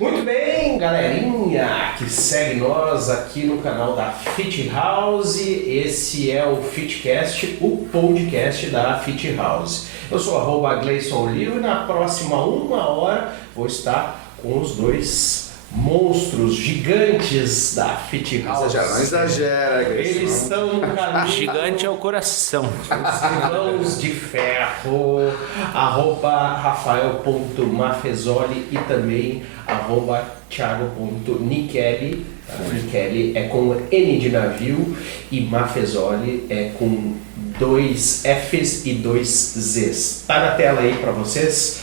Muito bem, galerinha que segue nós aqui no canal da Fit House. Esse é o Fitcast, o podcast da Fit House. Eu sou @Gleison Liro e na próxima 1 hora vou estar com os dois monstros gigantes da Fit House. Não exagera, Eles estão no caminho. Gigante é o coração. Os irmãos de ferro, @Rafael.Mafezoli e também @Thiago.Nichelli. Nichelli é com N de navio e Mafezoli é com 2 F's e 2 Z's. Tá na tela aí para vocês.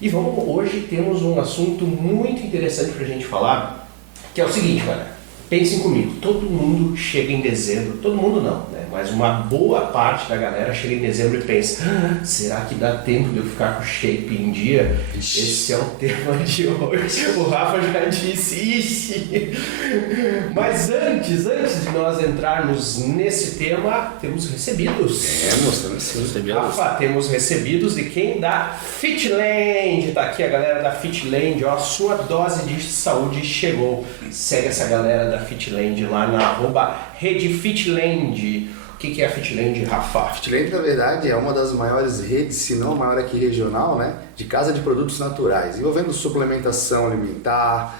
E hoje temos um assunto muito interessante pra gente falar, que é o seguinte, galera. Pensem comigo, todo mundo chega em dezembro, todo mundo não, né? Mas uma boa parte da galera chega em dezembro e pensa, será que dá tempo de eu ficar com o shape em dia? Esse é o tema de hoje. O Rafa já disse isso. Mas antes de nós entrarmos nesse tema, temos recebidos. Mostrando sim. Rafa, temos recebidos de quem? Da Fitland. Tá aqui a galera da Fitland, ó, sua dose de saúde chegou. Segue essa galera da Fitland lá na @RedeFitland. O que é a Fitland, Rafa? A Fitland, na verdade, é uma das maiores redes, se não a maior aqui regional, né, de casa de produtos naturais, envolvendo suplementação alimentar,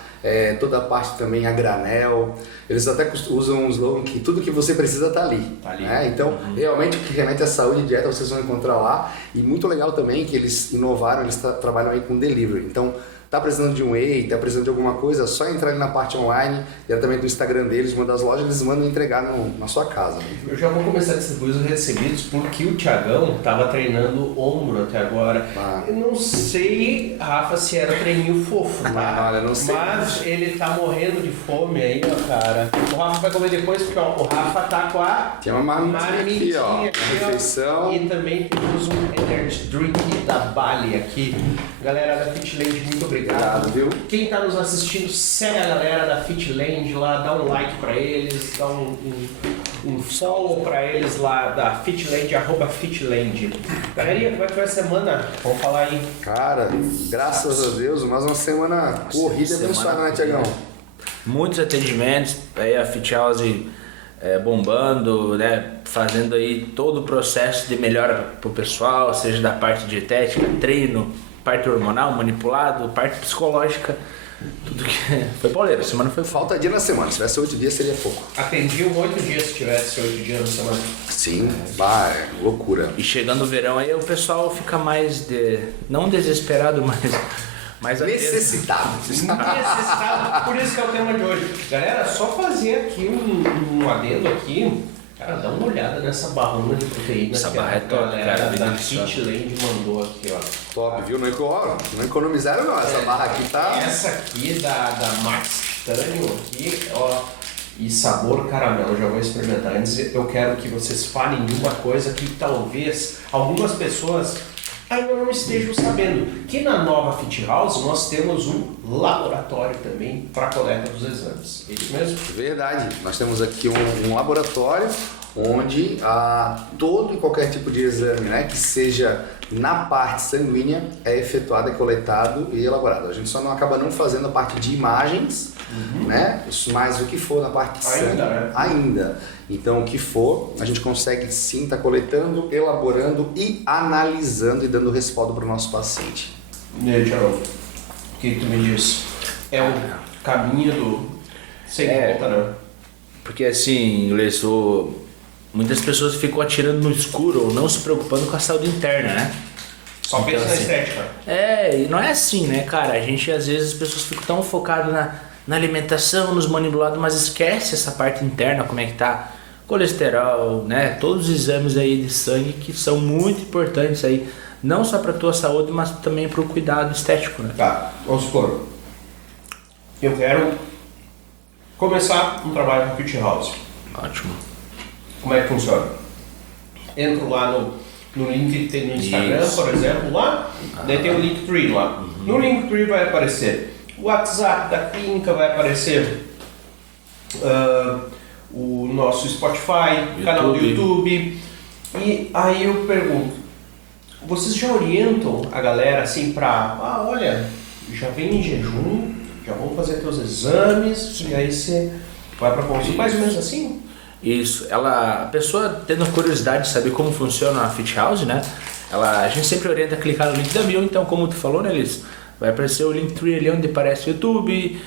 toda a parte também a granel. Eles até usam um slogan que tudo que você precisa está ali. Tá ali. Né? Então, realmente, o que remete à saúde e dieta vocês vão encontrar lá. E muito legal também que eles inovaram, eles trabalham aí com delivery. Então, tá precisando de um whey, tá precisando de alguma coisa, é só entrar ali na parte online, diretamente do Instagram deles, uma das lojas, eles mandam entregar na sua casa. Eu já vou começar a distribuir os recebidos porque o Thiagão tava treinando ombro até agora. Eu não sei, Rafa, se era treininho fofo, tá? Olha, não sei. Mas ele tá morrendo de fome aí, ó, cara. O Rafa vai comer depois porque ó, o Rafa tá com a Tem uma marmitinha aqui, ó. Refeição. E também temos um Energy Drink da Bali aqui. Galera da Fitland, muito obrigado. Obrigado, viu? Quem está nos assistindo, segue a galera da Fitland lá, dá um like para eles, dá um follow para eles lá da Fitland, @Fitland. Galerinha, como é que foi a semana? Vamos falar aí. Cara, graças a Deus, mais uma semana corrida abençoada, né, Thiagão? Muitos atendimentos, aí a Fit House bombando, né? Fazendo aí todo o processo de melhora pro pessoal, seja da parte dietética, treino, parte hormonal, manipulado, parte psicológica, tudo que foi pauleiro. A semana foi Falta dia na semana, se tivesse 8 dias seria pouco. Atendiam 8 dias se tivesse 8 dias na semana. Sim, é loucura. E chegando o verão aí o pessoal fica mais não desesperado, mas Necessitado. Necessitado, por isso que é o tema de hoje. Galera, só fazer aqui um adendo aqui. Cara, dá uma olhada nessa barrona de proteína. Essa que barra é top, galera cara, da deliciosa. Fitland mandou aqui, ó. Top, viu? Não economizaram não, essa barra aqui tá... Essa aqui da Max Titanium aqui, ó, e sabor caramelo, já vou experimentar. Antes eu quero que vocês falem de uma coisa que talvez algumas pessoas ainda não estejam sabendo, que na nova Fit House nós temos um laboratório também para coleta dos exames. É isso mesmo? Verdade, nós temos aqui um laboratório onde todo e qualquer tipo de exame, né, que seja na parte sanguínea é efetuado, é coletado e elaborado. A gente só não acaba não fazendo a parte de imagens, né, mas o que for na parte de sangue, né? ainda. Então o que for, a gente consegue sim estar coletando, elaborando e analisando e dando respaldo para o nosso paciente. E aí, Thiago, o que tu me diz? É o caminho do sem volta, né? porque assim, inglês, muitas pessoas ficam atirando no escuro ou não se preocupando com a saúde interna, né? Só pensa na estética. E não é assim, né, cara? A gente, às vezes, as pessoas ficam tão focadas na alimentação, nos manipulados, mas esquece essa parte interna, como é que tá colesterol, né? Todos os exames aí de sangue que são muito importantes aí, não só para tua saúde, mas também para o cuidado estético, né? Tá, vamos supor. Eu quero começar um trabalho com Fit House. Ótimo. Como é que funciona? Entro lá no link que tem no Instagram, Isso. por exemplo, lá, daí tem o Linktree lá. No Linktree vai aparecer o WhatsApp da clínica, vai aparecer o nosso Spotify, canal do YouTube. E aí eu pergunto, vocês já orientam a galera assim pra, olha, já vem em jejum, já vão fazer teus exames e aí você vai para consulta, mais ou menos assim? Isso, a pessoa tendo curiosidade de saber como funciona a Fit House, né? A gente sempre orienta a clicar no link da bio, então como tu falou, né, Liz? Vai aparecer o Linktree ali onde aparece o YouTube,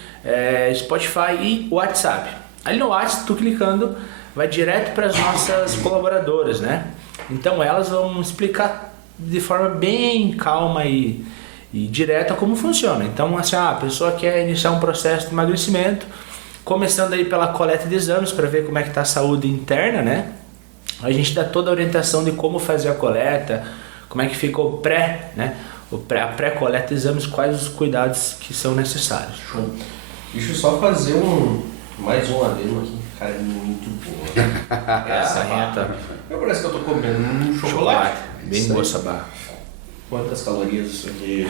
Spotify e WhatsApp. Ali no WhatsApp, tu clicando, vai direto para as nossas colaboradoras, né? Então elas vão explicar de forma bem calma e direta como funciona. Então, assim, a pessoa quer iniciar um processo de emagrecimento, começando aí pela coleta de exames para ver como é que está a saúde interna, né? A gente dá toda a orientação de como fazer a coleta, como é que fica o pré, né? A pré-coleta de exames, quais os cuidados que são necessários. Show. Deixa eu só fazer mais um adendo aqui. Cara, é muito boa. Essa barra. Parece que eu tô comendo um chocolate. Bem boa essa barra. Quantas calorias isso aqui?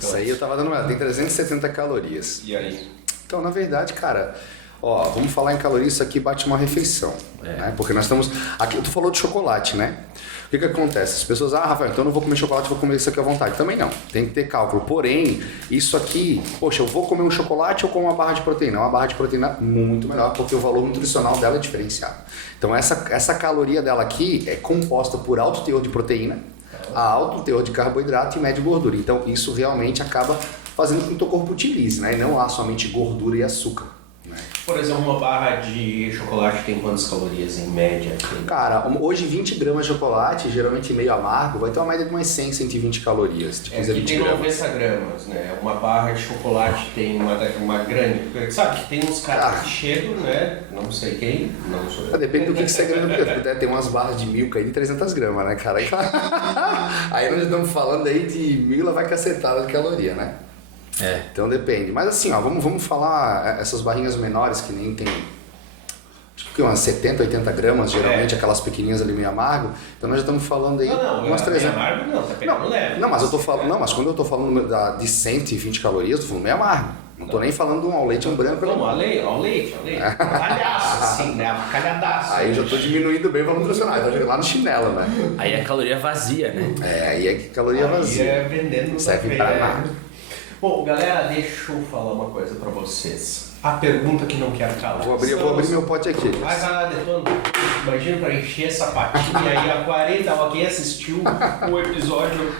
Isso aí eu tava dando uma olhada, tem 370 calorias. E aí? Então, na verdade, cara, vamos falar em calorias, isso aqui bate uma refeição, né? Porque nós estamos... Aqui, tu falou de chocolate, né? O que acontece? As pessoas, Rafael, então eu não vou comer chocolate, vou comer isso aqui à vontade. Também não, tem que ter cálculo. Porém, isso aqui, poxa, eu vou comer um chocolate ou com uma barra de proteína? Uma barra de proteína muito melhor, porque o valor nutricional dela é diferenciado. Então, essa caloria dela aqui é composta por alto teor de proteína, alto teor de carboidrato e médio gordura. Então, isso realmente acaba fazendo com que o teu corpo utilize, né? E não há somente gordura e açúcar. Por exemplo, uma barra de chocolate tem quantas calorias em média? Cara, hoje 20 gramas de chocolate, geralmente meio amargo, vai ter uma média de umas 100, 120 calorias. De 15 a 20 tem gramas. 90 gramas, né? Uma barra de chocolate tem uma grande... Sabe que tem uns caras que chegam, né? Não sei quem, não sou eu. Depende do que você quer grande. Tem umas barras de milk aí de 300 gramas, né, cara? Aí nós estamos falando aí de 1000, vai cacetada de caloria, né? Então depende. Mas assim, vamos falar essas barrinhas menores que nem tem, acho que umas 70, 80 gramas, geralmente aquelas pequenininhas ali meio amargo. Então nós já estamos falando aí umas 300. Meio amargo não, tá pegando leve. Não, mas eu tô falando, mas quando eu tô falando de 120 calorias, eu tô falando meio amargo. Não tô nem falando de um ao leite branco. Não, ao leite. Calhaço, assim, né? Calhadaço. Aí eu já tô diminuindo bem para nutricional, tá jogando lá no chinelo, né? Aí é caloria vazia, né? Aí é caloria vazia. É vendendo. Serve para nada. Bom, galera, deixa eu falar uma coisa pra vocês. A pergunta que não quero calar. Vou abrir meu pote aqui. Vai lá, detona. Imagina pra encher essa patinha aí a 40. Quem assistiu o episódio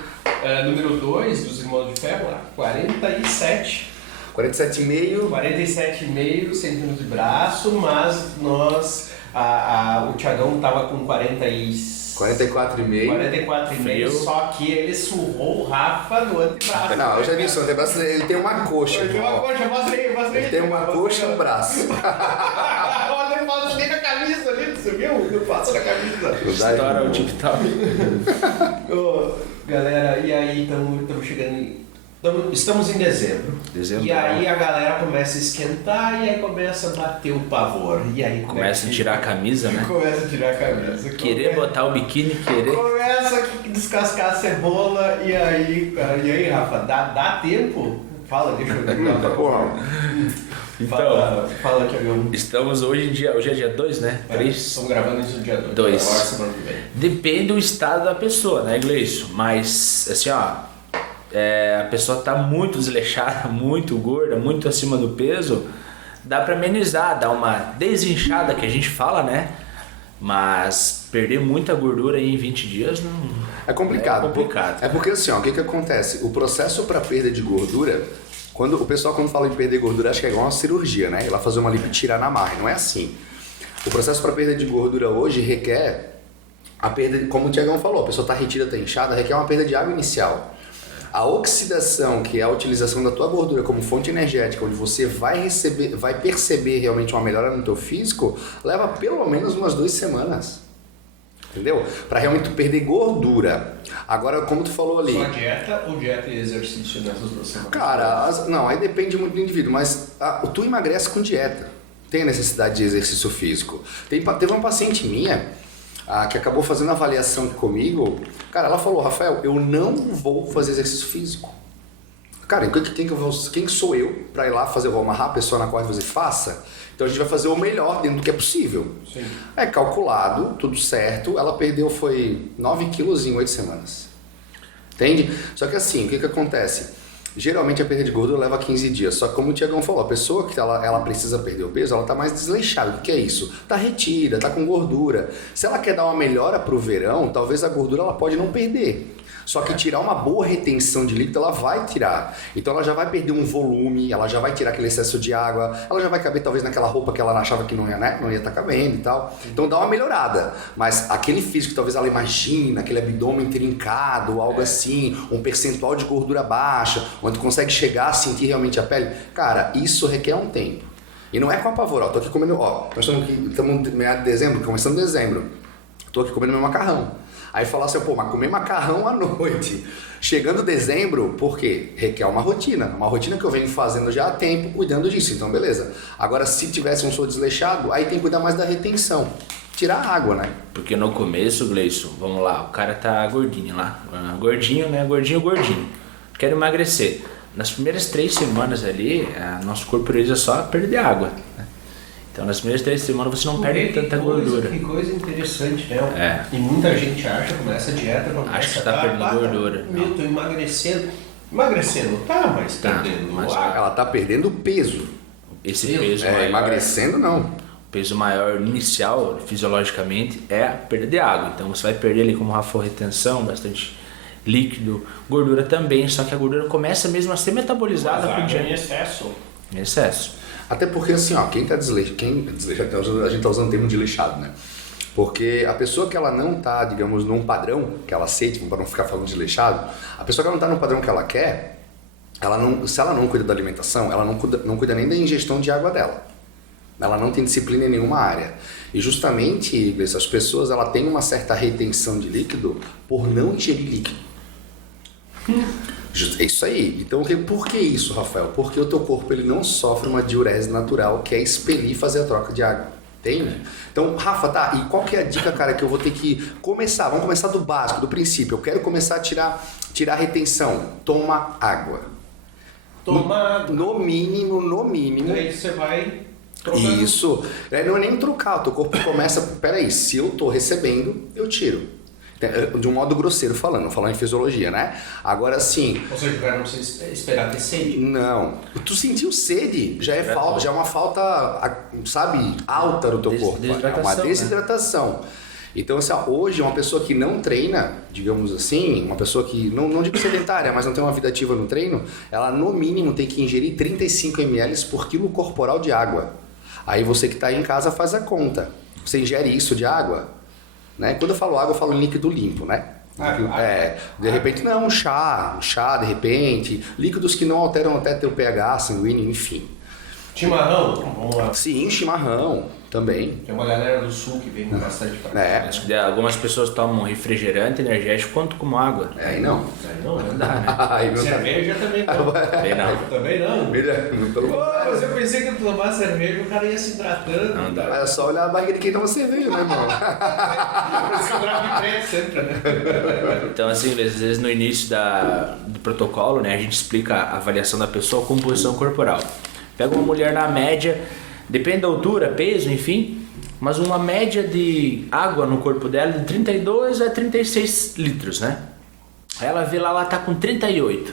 número 2 dos Irmãos de Ferro, 47. 47,5 centímetros de braço, mas o Thiagão tava com 44,5, só que ele surrou o Rafa no antebraço. Não, eu já vi isso, o antebraço ele tem uma coxa. Ele tem uma coxa, mostra aí. Ele tem uma coxa no braço. Olha, ele passa ali na camisa, você viu? Ele passa na camisa. Estoura o TikTok. Galera, e aí estamos chegando estamos em dezembro. E aí a galera começa a esquentar e aí começa a bater o pavor. E aí começa a tirar a camisa, né? Começa a tirar a camisa. Querer botar o biquíni, Começa a descascar a cebola e aí, Rafa, dá tempo? Fala, deixa eu ver. Então, fala que eu... Estamos hoje é dia 2, né? 3? Estamos gravando isso no dia 2. 2. Depende do estado da pessoa, né, Gleison? Mas, assim, a pessoa tá muito desleixada, muito gorda, muito acima do peso, dá para amenizar, dar uma desinchada que a gente fala, né? Mas perder muita gordura aí em 20 dias não... É complicado. É porque assim, o que acontece? O processo para perda de gordura, o pessoal quando fala em perder gordura acha que é igual uma cirurgia, né? Ir lá fazer uma lipo e tirar na marra, não é assim. O processo para perda de gordura hoje requer a perda, como o Thiagão falou, a pessoa tá retida, tá inchada, requer uma perda de água inicial. A oxidação, que é a utilização da tua gordura como fonte energética, onde você vai perceber realmente uma melhora no teu físico, leva pelo menos umas 2 semanas. Entendeu? Para realmente perder gordura. Agora, como tu falou ali... Só dieta ou dieta e exercício nessas 2 semanas? Cara, não, aí depende muito do indivíduo, mas tu emagrece com dieta. Tem a necessidade de exercício físico. Teve uma paciente minha... que acabou fazendo avaliação comigo, cara, ela falou, Rafael, eu não vou fazer exercício físico. Cara, quem sou eu para ir lá fazer, vou amarrar a pessoa na corda e fazer, faça? Então a gente vai fazer o melhor dentro do que é possível. Sim. É calculado, tudo certo, ela perdeu 9 quilos em 8 semanas. Entende? Só que assim, o que acontece? Geralmente a perda de gordura leva 15 dias, só que como o Tiagão falou, a pessoa que ela precisa perder o peso, ela tá mais desleixada. O que é isso? Tá retida, tá com gordura. Se ela quer dar uma melhora pro verão, talvez a gordura ela pode não perder. Só que tirar uma boa retenção de líquido, ela vai tirar. Então ela já vai perder um volume, ela já vai tirar aquele excesso de água, ela já vai caber talvez naquela roupa que ela achava que não ia, né? Não ia estar cabendo e tal. Então dá uma melhorada. Mas aquele físico que talvez ela imagina, aquele abdômen trincado, algo assim, um percentual de gordura baixa, onde tu consegue chegar a sentir realmente a pele, cara, isso requer um tempo. E não é com apavor, ó, tô aqui comendo, ó, nós estamos em meados de dezembro, começando dezembro, tô aqui comendo meu macarrão. Aí falar assim, pô, mas comer macarrão à noite. Chegando dezembro, por quê? Requer uma rotina que eu venho fazendo já há tempo, cuidando disso, então beleza. Agora, se tivesse um soro desleixado, aí tem que cuidar mais da retenção. Tirar a água, né? Porque no começo, Gleison, vamos lá, o cara tá gordinho lá. Gordinho, né? Gordinho. Quer emagrecer. Nas primeiras 3 semanas ali, nosso corpo precisa só perder água. Né? Então nas primeiras 3 semanas você não perde tanta gordura. Que coisa interessante, né? E muita gente acha, começa a dieta, acha que tá perdendo gordura. Tô emagrecendo. Emagrecendo, tá, mas perdendo. Mas ela tá perdendo peso. Esse peso maior, emagrecendo não. O peso maior inicial, fisiologicamente, é a perda de água. Então você vai perder ali, como o Rafa falou, retenção, bastante líquido, gordura também, só que a gordura começa mesmo a ser metabolizada por dia. Em excesso. Em excesso. Até porque assim, ó, quem desleixado, a gente tá usando o termo de lixado, né? Porque a pessoa que ela não tá, digamos, num padrão que ela aceite, para não ficar falando de lixado, a pessoa que ela não tá no padrão que ela quer, se ela não cuida da alimentação, ela não cuida nem da ingestão de água dela. Ela não tem disciplina em nenhuma área. E justamente, essas pessoas, ela tem uma certa retenção de líquido por não ingerir líquido. É isso aí. Então, por que isso, Rafael? Porque o teu corpo ele não sofre uma diurese natural, que é expelir e fazer a troca de água. Entende? Então, Rafa, tá, e qual que é a dica, cara, que eu vou ter que começar? Vamos começar do básico, do princípio. Eu quero começar a tirar a retenção. Toma água. Toma água. No mínimo. E aí você vai trocando. Isso. Não é nem trocar, o teu corpo começa... Peraí, se eu tô recebendo, eu tiro. De um modo grosseiro falando em fisiologia, né? Agora sim. Ou seja, o cara não precisa esperar ter sede. Não. Tu sentiu sede, já é uma falta, sabe, alta do teu corpo. É uma desidratação. Então, assim, hoje uma pessoa que não treina, digamos assim, uma pessoa que não digo sedentária, mas não tem uma vida ativa no treino, ela no mínimo tem que ingerir 35 ml por quilo corporal de água. Aí você que está aí em casa faz a conta. Você ingere isso de água? Né? Quando eu falo água, eu falo líquido limpo, né? De repente, não, um chá, de repente, líquidos que não alteram até teu pH sanguíneo, enfim. Chimarrão? Vamos lá. Sim, chimarrão também. Tem uma galera do sul que vem com bastante prática. Acho que algumas pessoas tomam refrigerante energético quanto como água. Aí não. Não dá, né? Aí Cerveja também não. Também não? Mas eu pensei que eu tomasse cerveja o cara ia se hidratando. Não dá. É só olhar a barriga de quem toma cerveja, né, irmão? Por isso que eu gravo preto sempre, né? Então, assim, às vezes no início do protocolo, né, a gente explica a avaliação da pessoa, a composição corporal. Pega uma mulher na média, depende da altura, peso, enfim, mas uma média de água no corpo dela de 32 a 36 litros, né? Aí ela vê lá, ela tá com 38.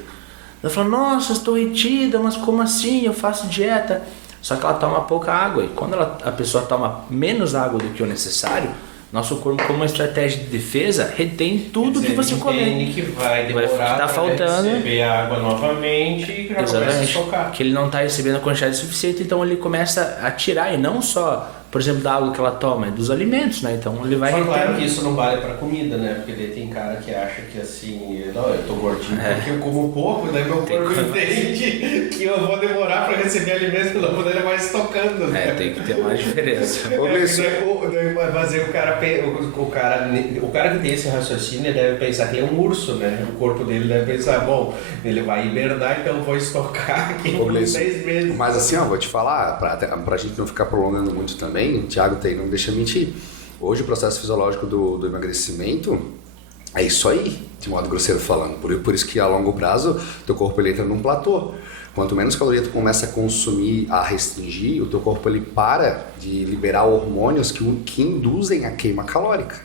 Ela fala, nossa, estou retida, mas como assim? Eu faço dieta. Só que ela toma pouca água, e quando a pessoa toma menos água do que o necessário, nosso corpo, como uma estratégia de defesa, retém tudo que você comer. Que vai demorar tá faltando receber a água novamente e já começa a socar. Que ele não está recebendo a quantidade suficiente, então ele começa a tirar, e não só, por exemplo, da água que ela toma, é dos alimentos, né? Então ele vai retendo. Claro que isso não vale para comida, né? Porque daí tem cara que acha que assim, não, eu tô gordinho porque eu como pouco, daí meu corpo entende que eu vou demorar para receber alimentos, não, quando ele vai estocando. Né? Tem que ter uma diferença. O cara que tem esse raciocínio deve pensar que ele é um urso, né? O corpo dele deve pensar, bom, ele vai hibernar, então eu vou estocar aqui por 6 meses. Mas assim, ó, vou te falar, pra gente não ficar prolongando muito também, o Thiago não deixa mentir. Hoje o processo fisiológico do emagrecimento é isso aí, de modo grosseiro falando. Por isso que a longo prazo teu corpo ele entra num platô. Quanto menos caloria tu começa a consumir, a restringir, o teu corpo ele para de liberar hormônios que induzem a queima calórica.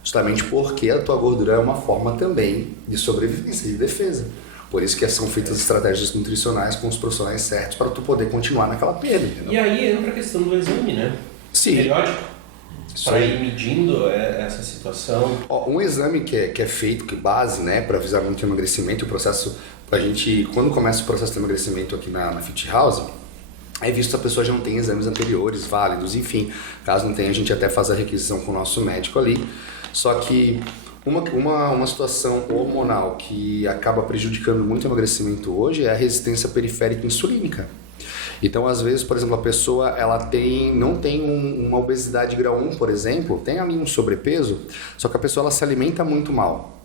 Justamente porque a tua gordura é uma forma também de sobrevivência, de defesa. Por isso que são feitas estratégias nutricionais com os profissionais certos para tu poder continuar naquela perda, entendeu? E aí entra a questão do exame, né? Sim. Periódico. Isso Para aí. ir medindo essa situação. Ó, um exame que é feito, que base, né, para avisar muito emagrecimento, o processo, a gente, quando começa o processo de emagrecimento aqui na Fit House, é visto se a pessoa já não tem exames anteriores válidos, enfim, caso não tenha, a gente até faz a requisição com o nosso médico ali. Só que uma situação hormonal que acaba prejudicando muito o emagrecimento hoje é a resistência periférica insulínica. Então, às vezes, por exemplo, a pessoa não tem uma obesidade grau 1, por exemplo, tem ali um sobrepeso, só que a pessoa ela se alimenta muito mal.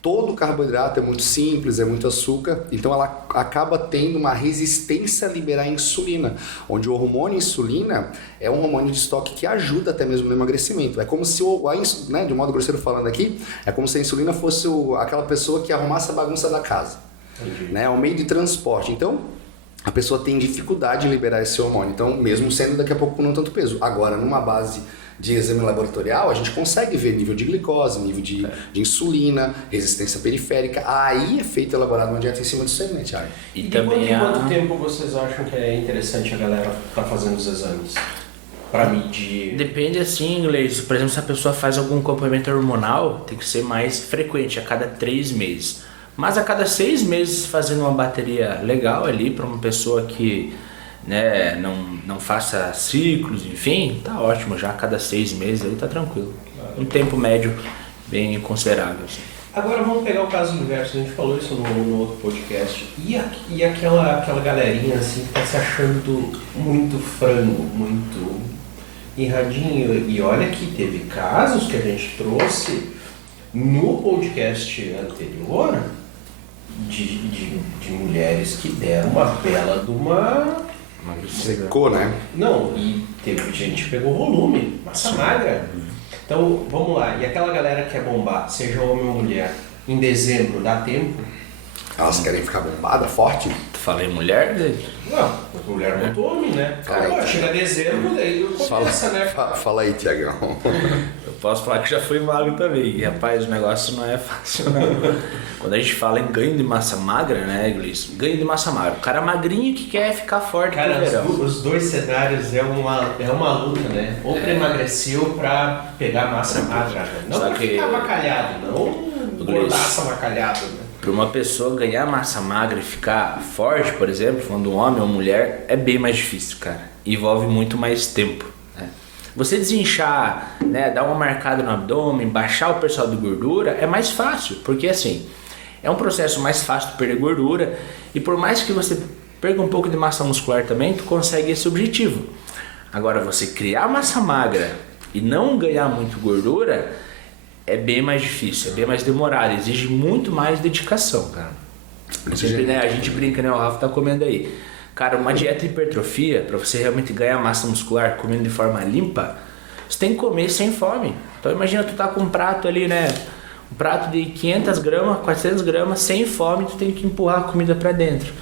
Todo carboidrato é muito simples, é muito açúcar, então ela acaba tendo uma resistência a liberar insulina, onde o hormônio insulina é um hormônio de estoque que ajuda até mesmo no emagrecimento. É como se, né, de um modo grosseiro falando aqui, é como se a insulina fosse aquela pessoa que arrumasse a bagunça da casa, né, é um meio de transporte. Então, a pessoa tem dificuldade em liberar esse hormônio, então mesmo sendo daqui a pouco com não tanto peso. Agora, numa base de exame laboratorial, a gente consegue ver nível de glicose, nível de insulina, resistência periférica. Aí é feito elaborado uma dieta em cima disso aí, né, Thiago? E também quanto tempo vocês acham que é interessante a galera estar fazendo os exames? Para medir... Depende assim, inglês. Por exemplo, se a pessoa faz algum acompanhamento hormonal, tem que ser mais frequente, a cada 3 meses. Mas a cada 6 meses fazendo uma bateria legal ali para uma pessoa que, né, não faça ciclos, enfim, tá ótimo. Já a cada 6 meses aí tá tranquilo. Um tempo médio bem considerável. Assim. Agora vamos pegar o caso inverso, a gente falou isso no outro podcast. E aquela galerinha assim que tá se achando muito frango, muito irradinho. E olha que teve casos que a gente trouxe no podcast anterior de mulheres que deram uma bela de uma... Secou, né? Não, e teve gente que pegou volume, massa magra. Então, vamos lá. E aquela galera que quer bombar, seja homem ou mulher, em dezembro, dá tempo? Elas querem ficar bombada, forte? Tu falei mulher? Não, mulher não homem, né? Agora, chega dezembro, daí começa, né? Fala aí, Tiagão. Eu posso falar que já fui magro também. E, rapaz, o negócio não é fácil, não. Quando a gente fala em ganho de massa magra, né, Gleice? Ganho de massa magra. O cara magrinho que quer ficar forte. Cara, os dois cenários é uma luta, né? Ou pra emagrecer ou pra pegar massa magra. Não pra ficar avacalhado, não gordaça avacalhado, né? Para uma pessoa ganhar massa magra e ficar forte, por exemplo, falando um homem ou mulher, é bem mais difícil, cara. Envolve muito mais tempo. Né? Você desinchar, né, dar uma marcada no abdômen, baixar o percentual de gordura é mais fácil, porque assim, é um processo mais fácil de perder gordura e por mais que você perca um pouco de massa muscular também, tu consegue esse objetivo. Agora, você criar massa magra e não ganhar muito gordura é bem mais difícil, é bem mais demorado, exige muito mais dedicação, cara. Sempre, né, a gente brinca, né, o Rafa tá comendo aí. Cara, uma dieta de hipertrofia, para você realmente ganhar massa muscular comendo de forma limpa, você tem que comer sem fome. Então imagina tu tá com um prato ali, né, um prato de 500 gramas, 400 gramas, sem fome, tu tem que empurrar a comida para dentro.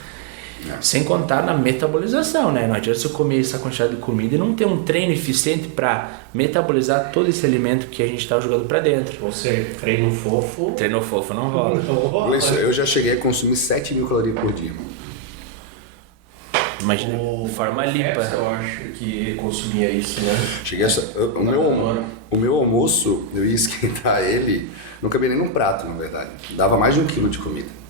Sem contar na metabolização, né? Não adianta você comer essa quantidade de comida e não ter um treino eficiente para metabolizar todo esse alimento que a gente está jogando para dentro. Ou seja, treino fofo... Treino fofo não rola. Eu já cheguei a consumir 7.000 calorias por dia. Imagina, de forma limpa. Eu acho que consumia isso, né? Cheguei o meu almoço, eu ia esquentar ele, não cabia nem num prato, na verdade. Dava mais de 1 quilo de comida.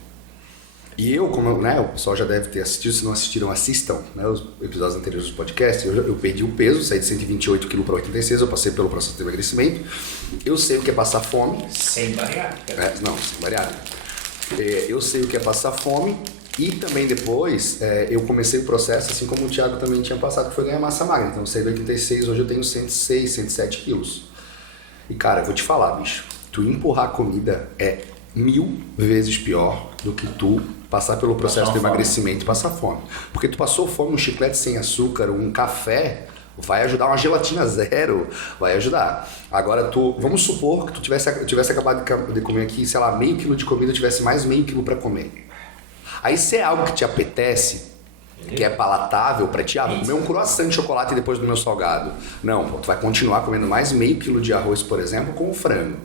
E eu, como, né, o pessoal já deve ter assistido, se não assistiram, assistam, né, os episódios anteriores do podcast. Eu perdi o peso, saí de 128 kg para 86, eu passei pelo processo de emagrecimento. Eu sei o que é passar fome. Sem bariátrica. Não, sem bariátrica. Eu sei o que é passar fome e também depois eu comecei o processo, assim como o Thiago também tinha passado, que foi ganhar massa magra. Então eu saí de 86, hoje eu tenho 106, 107 quilos. E cara, eu vou te falar, bicho, tu empurrar comida é 1000 vezes pior do que tu passar pelo processo de emagrecimento e passar fome. Porque tu passou fome, um chiclete sem açúcar, um café, vai ajudar, uma gelatina zero, vai ajudar. Agora, vamos supor que tu tivesse acabado de comer aqui, sei lá, meio quilo de comida, tivesse mais meio quilo para comer. Aí se é algo que te apetece, que é palatável pra ti, vou comer um croissant de chocolate depois do meu salgado. Não, tu vai continuar comendo mais meio quilo de arroz, por exemplo, com o frango.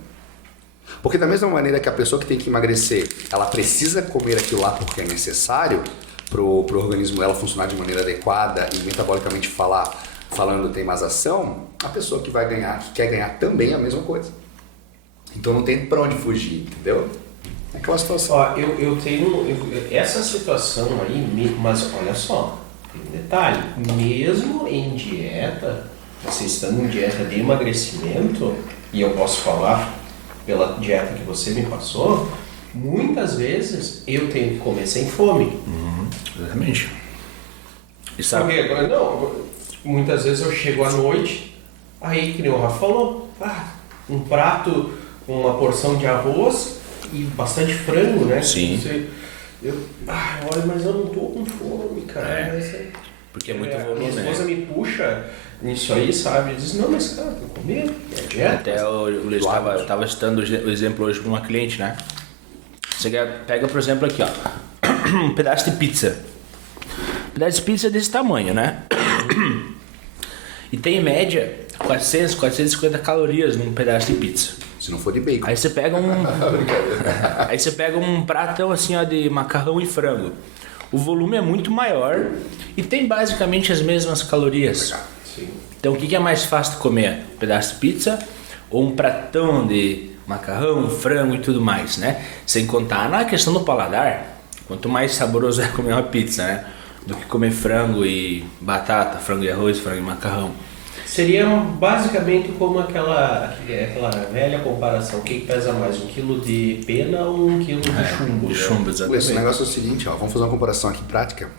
Porque da mesma maneira que a pessoa que tem que emagrecer, ela precisa comer aquilo lá porque é necessário pro organismo dela funcionar de maneira adequada e metabolicamente falando tem mais ação, a pessoa que vai ganhar, que quer ganhar também é a mesma coisa. Então não tem pra onde fugir, entendeu? É aquela situação. Ó, eu tenho essa situação aí, mas olha só, tem um detalhe, mesmo em dieta, você estando em dieta de emagrecimento, e eu posso falar pela dieta que você me passou, muitas vezes eu tenho que comer sem fome. Exatamente. E sabe? Porque, não, muitas vezes eu chego à noite, aí que nem o Rafa falou, um prato, uma porção de arroz e bastante frango, né? Sim. Olha, mas eu não tô com fome, cara. Porque é muito volume, minha esposa né? me puxa nisso aí, sabe? Diz, não, mas cara, tem que comer, é dieta. Até o Luiz estava citando o exemplo hoje para uma cliente, né? Você pega, por exemplo, aqui, ó, um pedaço de pizza. Um pedaço de pizza desse tamanho, né? E tem em média 400, 450 calorias num pedaço de pizza. Se não for de bacon. Aí você pega aí você pega um pratão assim, ó, de macarrão e frango. O volume é muito maior e tem basicamente as mesmas calorias. Sim. Então o que é mais fácil de comer? Um pedaço de pizza ou um pratão de macarrão, frango e tudo mais, né? Sem contar na questão do paladar. Quanto mais saboroso é comer uma pizza, né? Do que comer frango e batata, frango e arroz, frango e macarrão. Seria basicamente como aquela velha comparação. O que pesa mais, 1 quilo de pena ou 1 quilo de chumbo? De chumbo, exatamente. Esse negócio é o seguinte, ó, vamos fazer uma comparação aqui prática.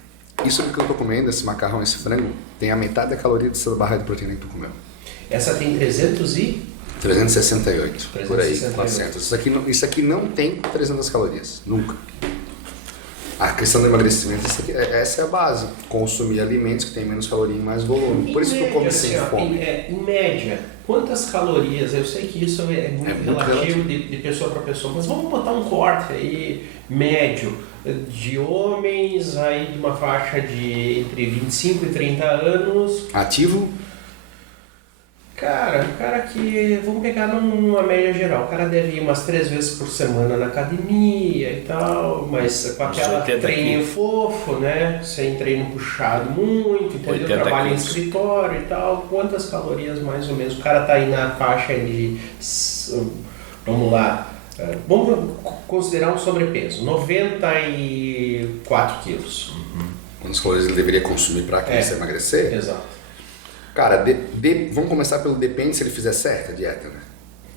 Isso que eu tô comendo, esse macarrão, esse frango, tem a metade da caloria dessa barra de proteína que tu comeu. Essa tem 368, por aí, 368. 400. Isso aqui não tem 300 calorias, nunca. A questão do emagrecimento, essa é a base. Consumir alimentos que têm menos caloria e mais volume. Por isso que tu come sem fome. Em média, quantas calorias? Eu sei que isso é muito relativo de pessoa para pessoa, mas vamos botar um corte aí médio de homens aí de uma faixa de entre 25 e 30 anos. Ativo? Cara, o cara que, vamos pegar numa média geral, o cara deve ir umas 3 vezes por semana na academia e tal, mas com aquela treininho fofo, né? Sem treino puxado muito, entendeu? Trabalho em escritório e tal, quantas calorias mais ou menos? O cara tá aí na faixa de, vamos lá, vamos considerar um sobrepeso, 94 quilos. Quantas calorias ele deveria consumir para começar a emagrecer? Exato. Cara, vamos começar pelo depende se ele fizer certo a dieta, né?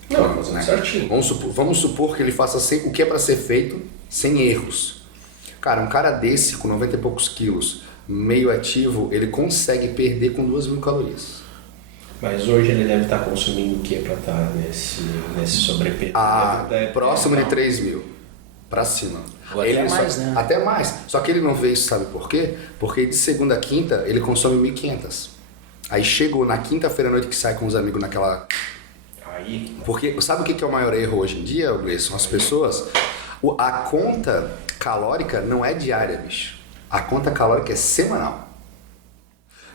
Não, fazendo certinho. Vamos supor que ele faça o que é para ser feito sem erros. Cara, um cara desse com 90 e poucos quilos, meio ativo, ele consegue perder com 2.000 calorias. Mas hoje ele deve estar consumindo o que para estar nesse sobrepeso? Próximo de 3.000 para cima. Ou até mais, né? Até mais. Só que ele não vê isso, sabe por quê? Porque de segunda a quinta ele consome 1.500. Aí chegou na quinta-feira à noite que sai com os amigos naquela... Aí... Porque sabe o que é o maior erro hoje em dia, Gleison? As pessoas... A conta calórica não é diária, bicho. A conta calórica é semanal.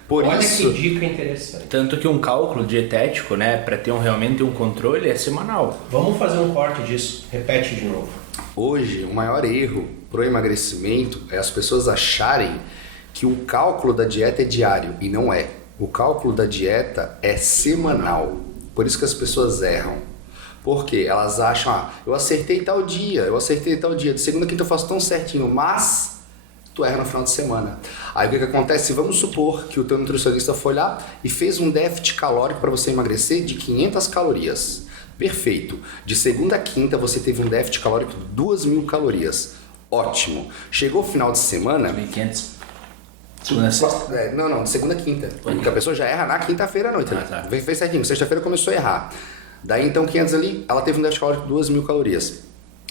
Olha que dica interessante. Tanto que um cálculo dietético, né, para ter realmente um controle, é semanal. Vamos fazer um corte disso. Repete de novo. Hoje, o maior erro pro emagrecimento é as pessoas acharem que o cálculo da dieta é diário, e não é. O cálculo da dieta é semanal. Por isso que as pessoas erram. Porque elas acham, eu acertei tal dia, de segunda a quinta eu faço tão certinho, mas tu erra no final de semana. Aí o que acontece? Vamos supor que o teu nutricionista foi lá e fez um déficit calórico para você emagrecer de 500 calorias. Perfeito. De segunda a quinta você teve um déficit calórico de 2.000 calorias. Ótimo. Chegou o final de semana... 1.500. Segunda a sexta? Não, de segunda a quinta. Porque a pessoa já erra na quinta-feira à noite. Tá. Fez certinho. Sexta-feira começou a errar. Daí então 500 ali, ela teve um déficit calórico de 2.000 calorias.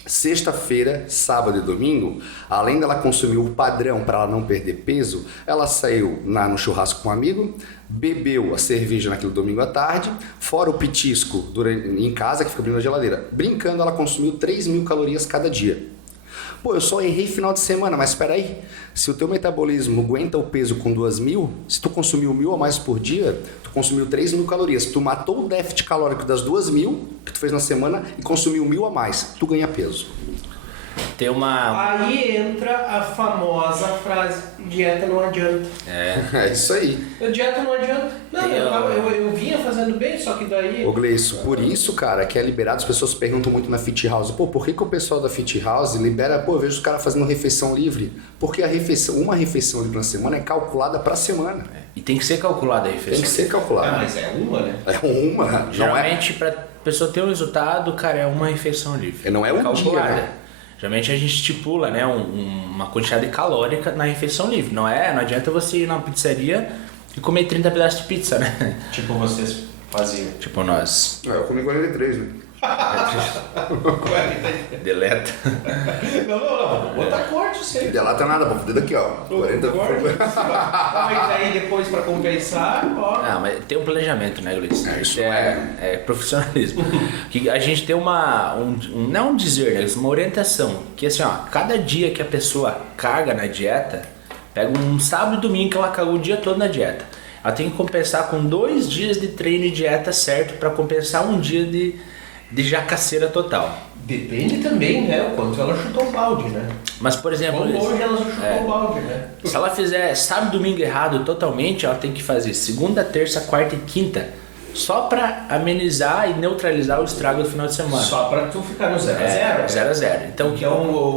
Sexta-feira, sábado e domingo, além dela consumir o padrão para ela não perder peso, ela saiu no churrasco com um amigo, bebeu a cerveja naquele domingo à tarde, fora o petisco em casa, que fica abrindo na geladeira. Brincando, ela consumiu 3.000 calorias cada dia. Pô, eu só errei final de semana, mas espera aí. Se o teu metabolismo aguenta o peso com 2.000, se tu consumiu 1.000 a mais por dia, tu consumiu 3.000 calorias. Tu matou o déficit calórico das 2.000 que tu fez na semana e consumiu 1.000 a mais. Tu ganha peso. Tem uma... Aí entra a famosa frase, dieta não adianta. É isso aí. Dieta não adianta. Não, eu vinha fazendo bem, só que daí... Ô Gleice, por isso, cara, que é liberado, as pessoas perguntam muito na Fit House, pô, por que o pessoal da Fit House libera, pô, eu vejo os caras fazendo refeição livre, porque uma refeição livre na semana é calculada pra semana. E tem que ser calculada a refeição. Tem que ser calculada. Mas é uma, né? É uma, não é? Geralmente, pra pessoa ter um resultado, cara, é uma refeição livre. Não é um calculada. dia, né? Geralmente a gente estipula, né, uma quantidade calórica na refeição livre. Não adianta você ir na pizzaria e comer 30 pedaços de pizza, né? Tipo vocês faziam. Tipo nós. Eu comi 43, né? Deleta. Não. Botar corte sempre. Não delata nada, pô, dedo aqui, ó. 40. Mas aí depois pra compensar, ó. Não, mas tem um planejamento, né, Gleice? Isso é profissionalismo. Que a gente tem não um dizer, né, uma orientação. Que assim, ó, cada dia que a pessoa caga na dieta, pega um sábado e domingo que ela cagou o dia todo na dieta. Ela tem que compensar com 2 dias de treino e dieta certo pra compensar um dia de jacaceira total. Depende também, né? O quanto ela chutou o balde, né? Mas, por exemplo... Como hoje ela chutou o balde, né? Se ela fizer sábado e domingo errado totalmente, ela tem que fazer segunda, terça, quarta e quinta, só pra amenizar e neutralizar o estrago do final de semana. Só pra tu ficar no 0 a 0. 0 a 0. Então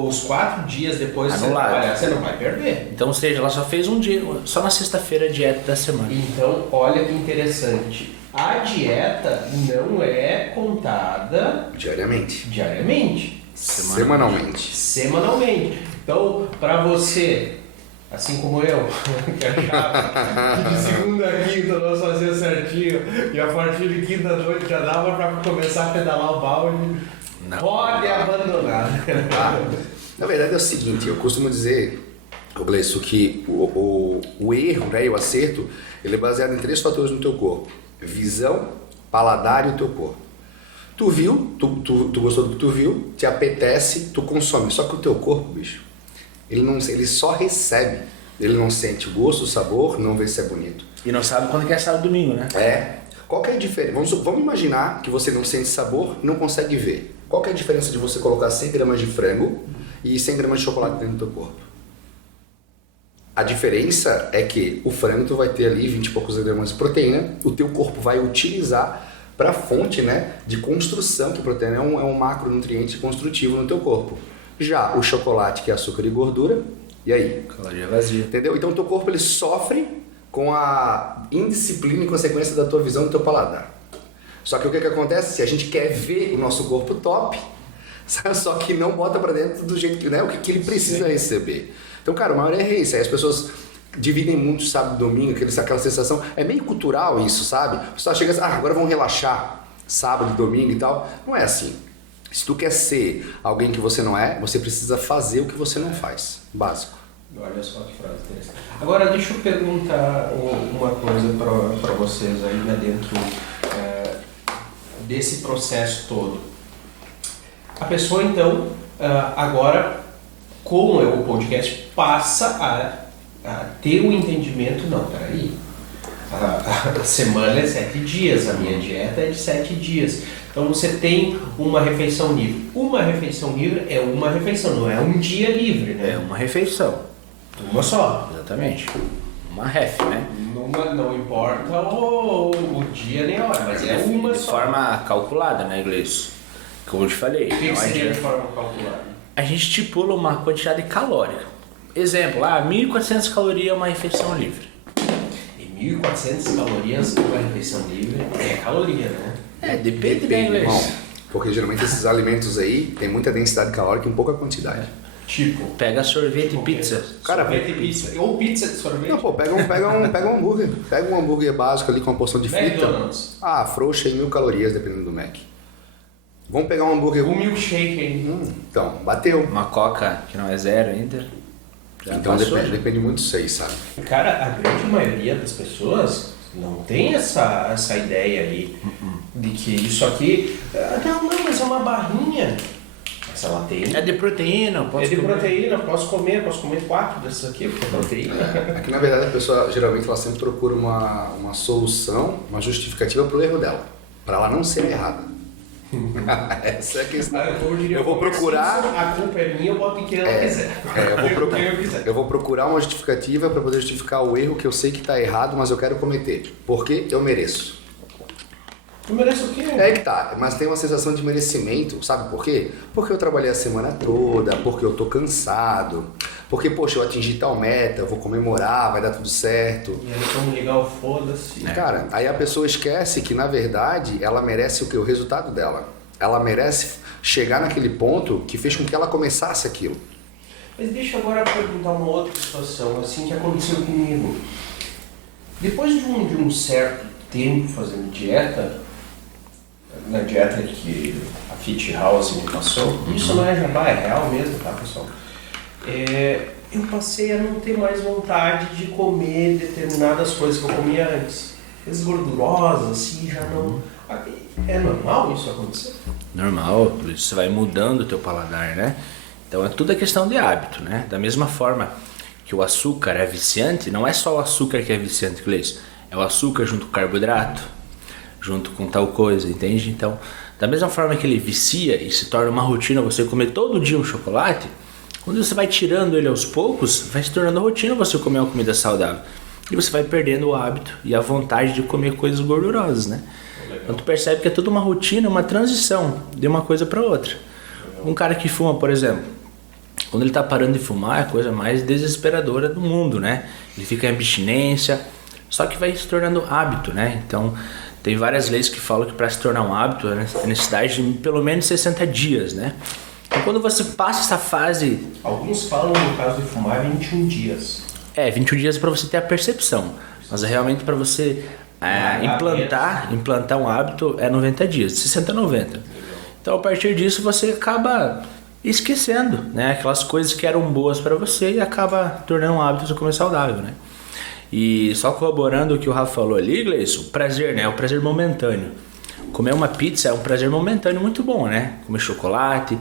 os 4 dias depois de você anulado. trabalhar, você não vai perder. Então, ou seja, ela só fez um dia, só na sexta-feira a dieta da semana. Então, olha que interessante. A dieta não é contada Diariamente. Semanalmente. Então, para você, assim como eu, que achava que de segunda a quinta nós fazíamos certinho e a partir de quinta noite já dava para começar a pedalar o balde, pode abandonar. Na verdade é o seguinte, eu costumo dizer, Gleice, que o erro, né, e o acerto, ele é baseado em 3 fatores no teu corpo: visão, paladar e o teu corpo. Tu viu, tu gostou do que tu viu, te apetece, tu consome. Só que o teu corpo, bicho, ele só recebe. Ele não sente o gosto, o sabor, não vê se é bonito. E não sabe quando que é sábado e domingo, né? Qual que é a diferença? Vamos imaginar que você não sente sabor, não consegue ver. Qual que é a diferença de você colocar 100 gramas de frango e 100 gramas de chocolate dentro do teu corpo? A diferença é que o frango tu vai ter ali 20 e poucos gramas de proteína, o teu corpo vai utilizar para a fonte, né, de construção, que a proteína é um macronutriente construtivo no teu corpo. Já o chocolate, que é açúcar e gordura, e aí? Caloria vazia. Entendeu? Então o teu corpo ele sofre com a indisciplina e consequência da tua visão e do teu paladar. Só que o que acontece? Se a gente quer ver o nosso corpo top, só que não bota para dentro do jeito que, né, o que ele precisa receber. Então, cara, o maior erro é isso. Aí as pessoas dividem muito sábado e domingo, aquela sensação. É meio cultural isso, sabe? O pessoal chega assim, agora vamos relaxar sábado e domingo e tal. Não é assim. Se tu quer ser alguém que você não é, você precisa fazer o que você não faz. Básico. Olha só que frase interessante. Agora, deixa eu perguntar uma coisa para vocês aí, né, dentro desse processo todo. A pessoa, então, agora, com o podcast, passa a ter o entendimento, não, peraí, a semana é 7 dias, a minha dieta é de 7 dias. Então você tem uma refeição livre. Uma refeição livre é uma refeição, não é um dia livre, né? É uma refeição. Uma só. Exatamente. Uma ref, né? Não importa o dia nem a hora, mas é uma de só. forma calculada, né, Gleice? Como eu te falei. O que seria de forma calculada? A gente estipula uma quantidade calórica. Exemplo, 1.400 calorias é uma refeição livre. E 1.400 calorias uma refeição livre é caloria, né? Depende, né, Gleice? Bom, porque geralmente esses alimentos aí tem muita densidade calórica em pouca quantidade. Tipo, pega sorvete e pizza. Cara, sorvete e pizza. Ou pizza de sorvete. Não, pô, pega um hambúrguer. Pega um hambúrguer básico ali com uma porção de frita. McDonald's. Frouxa em 1.000 calorias, dependendo do Mac. Vamos pegar um hambúrguer. Um milkshake aí. Então, bateu. Uma coca que não é zero ainda. Já Então passou, depende muito disso aí, sabe? Cara, a grande maioria das pessoas não tem essa ideia aí de que isso aqui... Não, mas é uma barrinha. Se ela tem. É de proteína, eu posso É de comer. proteína, posso comer 4 desses aqui, porque é proteína. É que na verdade a pessoa geralmente ela sempre procura uma solução, uma justificativa pro erro dela, para ela não ser errada. Essa é a questão. Eu vou procurar. A culpa é minha, eu boto em quem ela quiser. Eu vou procurar uma justificativa para poder justificar o erro que eu sei que está errado, mas eu quero cometer. Porque eu mereço. Tu merece o quê? É que tá, mas tem uma sensação de merecimento, sabe por quê? Porque eu trabalhei a semana toda, porque eu tô cansado, porque, poxa, eu atingi tal meta, eu vou comemorar, vai dar tudo certo. E aí, como ligar o foda-se. Cara, aí a pessoa esquece que, na verdade, ela merece o quê? O resultado dela. Ela merece chegar naquele ponto que fez com que ela começasse aquilo. Mas deixa agora perguntar uma outra situação, assim, que aconteceu comigo. Depois de um certo tempo fazendo dieta, na dieta que a Fit House me passou, isso não é jabá, é real mesmo, tá, pessoal? Eu passei a não ter mais vontade de comer determinadas coisas que eu comia antes. Coisas gordurosas, assim, já não... É normal isso acontecer? Normal, você vai mudando o teu paladar, né? Então é tudo a questão de hábito, né? Da mesma forma que o açúcar é viciante, não é só o açúcar que é viciante, Gleice. É o açúcar junto com o carboidrato, junto com tal coisa, entende? Então, da mesma forma que ele vicia e se torna uma rotina você comer todo dia um chocolate, quando você vai tirando ele aos poucos, vai se tornando rotina você comer uma comida saudável. E você vai perdendo o hábito e a vontade de comer coisas gordurosas, né? Então tu percebe que é toda uma rotina, uma transição de uma coisa para outra. Um cara que fuma, por exemplo, quando ele tá parando de fumar é a coisa mais desesperadora do mundo, né? Ele fica em abstinência, só que vai se tornando hábito, né? Então tem várias leis que falam que para se tornar um hábito é necessidade de pelo menos 60 dias, né? Então quando você passa essa fase... Alguns falam, no caso de fumar, 21 dias. 21 dias para você ter a percepção, mas é realmente para você implantar um hábito é 90 dias, 60 a 90. Então a partir disso você acaba esquecendo, né? Aquelas coisas que eram boas para você e acaba tornando um hábito de comer saudável, né? E só corroborando o que o Rafa falou ali, Gleice, o prazer, né? O prazer momentâneo. Comer uma pizza é um prazer momentâneo muito bom, né? Comer chocolate,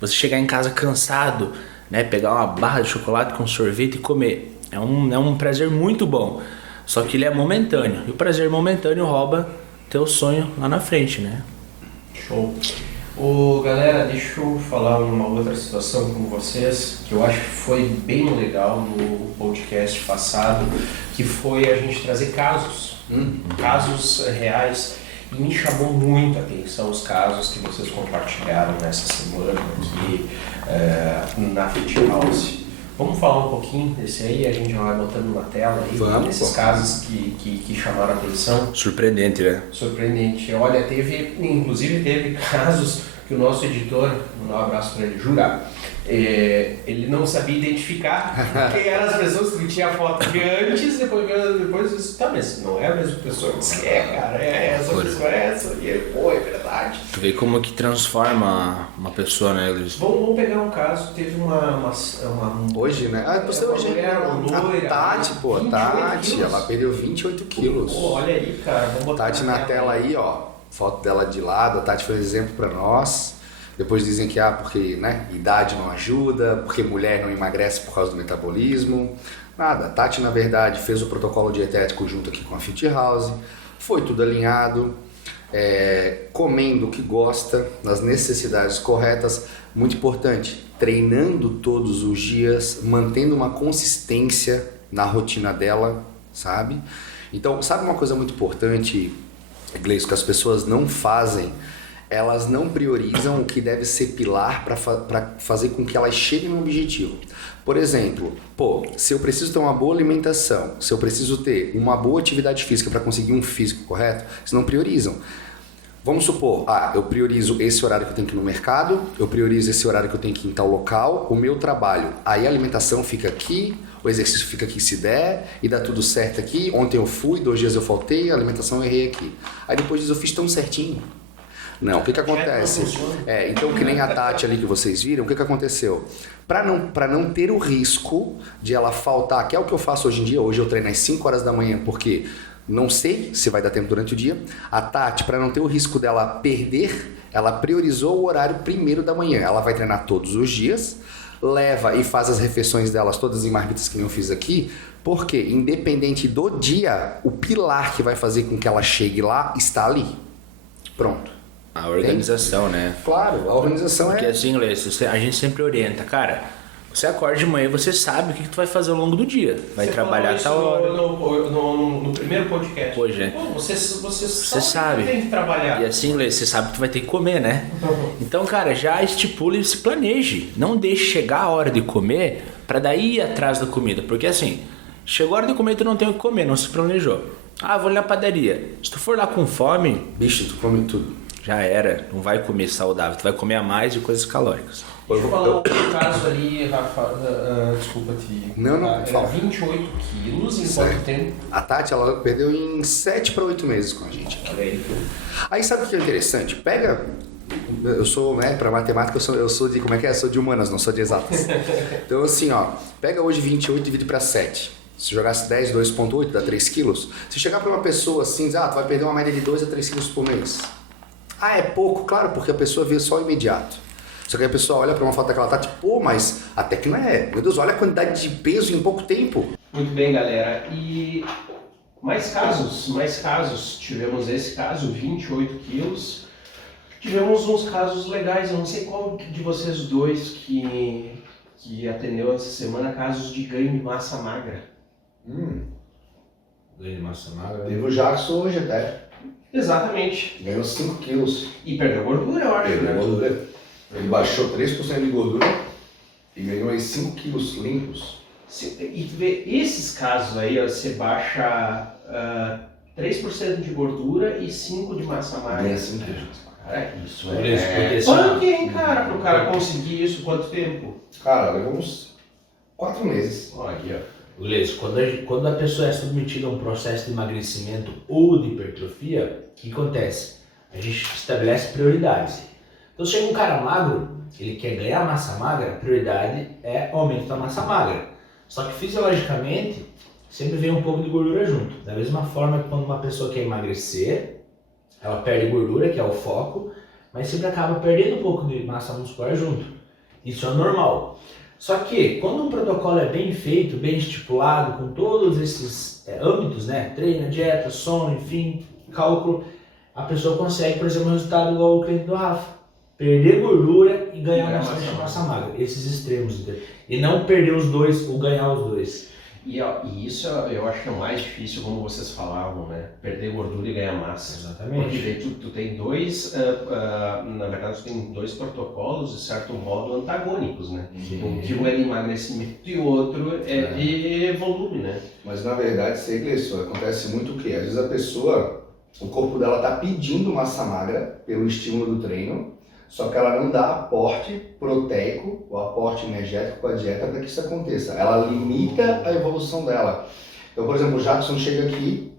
você chegar em casa cansado, né? Pegar uma barra de chocolate com sorvete e comer. É um prazer muito bom. Só que ele é momentâneo. E o prazer momentâneo rouba teu sonho lá na frente, né? Show. Galera, deixa eu falar uma outra situação com vocês que eu acho que foi bem legal no podcast passado, que foi a gente trazer casos reais, e me chamou muito a atenção os casos que vocês compartilharam nessa semana aqui na Fit House. Vamos falar um pouquinho desse aí, a gente vai botando na tela aí, desses casos que chamaram a atenção. Surpreendente, né? Surpreendente. Olha, inclusive teve casos que o nosso editor, vou dar um abraço para ele, Jura, ele não sabia identificar quem eram as pessoas que tinha a foto de antes, depois disse, tá, mas não é a mesma pessoa. Eu disse, cara, essa pessoa é essa, e ele, é verdade. Tu vê como que transforma uma pessoa, né, Luiz? Vamos pegar um caso, teve uma hoje, né? Você hoje loira, a Tati, ela perdeu 28 quilos. Olha aí, cara, vamos botar Tati na tela aí, ó. Foto dela de lado, a Tati foi um exemplo para nós. Depois dizem que porque idade não ajuda, porque mulher não emagrece por causa do metabolismo. Nada, a Tati na verdade fez o protocolo dietético junto aqui com a Fit House, foi tudo alinhado, comendo o que gosta, nas necessidades corretas, muito importante, treinando todos os dias, mantendo uma consistência na rotina dela, sabe? Então, sabe uma coisa muito importante, Gleice, que as pessoas não fazem? Elas não priorizam o que deve ser pilar para fazer com que elas cheguem no objetivo. Por exemplo, se eu preciso ter uma boa alimentação, se eu preciso ter uma boa atividade física para conseguir um físico correto, eles não priorizam. Vamos supor, eu priorizo esse horário que eu tenho que ir no mercado, eu priorizo esse horário que eu tenho que ir em tal local, o meu trabalho, aí a alimentação fica aqui, o exercício fica aqui se der, e dá tudo certo aqui, ontem eu fui, 2 dias eu faltei, a alimentação eu errei aqui. Aí depois diz, eu fiz tão certinho. Não, o que acontece? Então que nem a Tati ali que vocês viram, o que aconteceu? Para não ter o risco de ela faltar, que é o que eu faço hoje em dia, hoje eu treino às 5 horas da manhã, porque Não sei se vai dar tempo durante o dia. A Tati, para não ter o risco dela perder, ela priorizou o horário primeiro da manhã. Ela vai treinar todos os dias, leva e faz as refeições delas todas em marmitas que eu fiz aqui, porque independente do dia, o pilar que vai fazer com que ela chegue lá está ali. Pronto. A organização, né? Claro, a organização Porque é... assim, Lê, a gente sempre orienta, cara. Você acorda de manhã e você sabe o que tu vai fazer ao longo do dia. Vai Você trabalhar a tal hora. No primeiro podcast. Pois é. Pô, você sabe. Que tem que trabalhar. E assim, Lê, você sabe que tu vai ter que comer, né? Então, cara, já estipule e se planeje. Não deixe chegar a hora de comer pra daí ir atrás da comida. Porque assim, chegou a hora de comer e tu não tem o que comer, não se planejou. Ah, vou ali na padaria. Se tu for lá com fome... Bicho, tu come tudo. Já era. Não vai comer saudável. Tu vai comer a mais de coisas calóricas. Deixa eu falar um caso ali, Rafa, desculpa te... Não, fala. 28 quilos em Certo. quanto tempo? A Tati, ela perdeu em 7 para 8 meses com a gente. Olha aí. Aí sabe o que é interessante? Pega... Eu sou, né, para matemática eu sou de, como é que é? Eu sou de humanas, não sou de exatas. Então assim, ó, pega hoje 28 e divide para 7. Se jogasse 10, 2,8 dá 3 quilos. Se chegar para uma pessoa assim, dizer, tu vai perder uma média de 2 a 3 quilos por mês. Ah, é pouco? Claro, porque a pessoa vê só o imediato. Só que a pessoa olha para uma foto daquela Tati, pô, mas até que não é. Meu Deus, olha a quantidade de peso em pouco tempo. Muito bem, galera. E mais casos. Tivemos esse caso, 28 quilos. Tivemos uns casos legais. Eu não sei qual de vocês dois que atendeu essa semana casos de ganho de massa magra. Ganho de massa magra. Teve o Jackson hoje até. Exatamente. Ganhou 5 quilos. E perdeu gordura, eu acho, Perdeu né? gordura. Ele baixou 3% de gordura e ganhou aí 5 quilos limpos. E tu vê, esses casos aí, ó, você baixa 3% de gordura e 5% de massa magra. Ganha 5 quilos. Cara, isso Por isso, porque é... assim, Punk, hein, cara? Pro cara conseguir isso, quanto tempo? Cara, levou uns 4 meses. Olha aqui, ó. Beleza, quando a pessoa é submetida a um processo de emagrecimento ou de hipertrofia, o que acontece? A gente estabelece prioridades. Então chega um cara magro, ele quer ganhar massa magra, a prioridade é aumento da massa magra. Só que fisiologicamente, sempre vem um pouco de gordura junto. Da mesma forma que quando uma pessoa quer emagrecer, ela perde gordura, que é o foco, mas sempre acaba perdendo um pouco de massa muscular junto. Isso é normal. Só que quando um protocolo é bem feito, bem estipulado, com todos esses âmbitos, né? Treino, dieta, sono, enfim, cálculo, a pessoa consegue, por exemplo, um resultado igual o cliente do Rafa. Perder gordura e ganhar bastante massa magra. Esses extremos, entendeu? E não perder os dois ou ganhar os dois. E isso eu acho que é o mais difícil, como vocês falavam, né? Perder gordura e ganhar massa. Exatamente. Porque daí tu tem dois, na verdade tu tem dois protocolos, de certo modo, antagônicos, né? Um que um é de emagrecimento e o outro é de volume, né? Mas na verdade, isso acontece muito o quê? Às vezes a pessoa, o corpo dela está pedindo massa magra pelo estímulo do treino, só que ela não dá aporte proteico ou aporte energético com a dieta para que isso aconteça. Ela limita a evolução dela. Então, por exemplo, o Jackson chega aqui,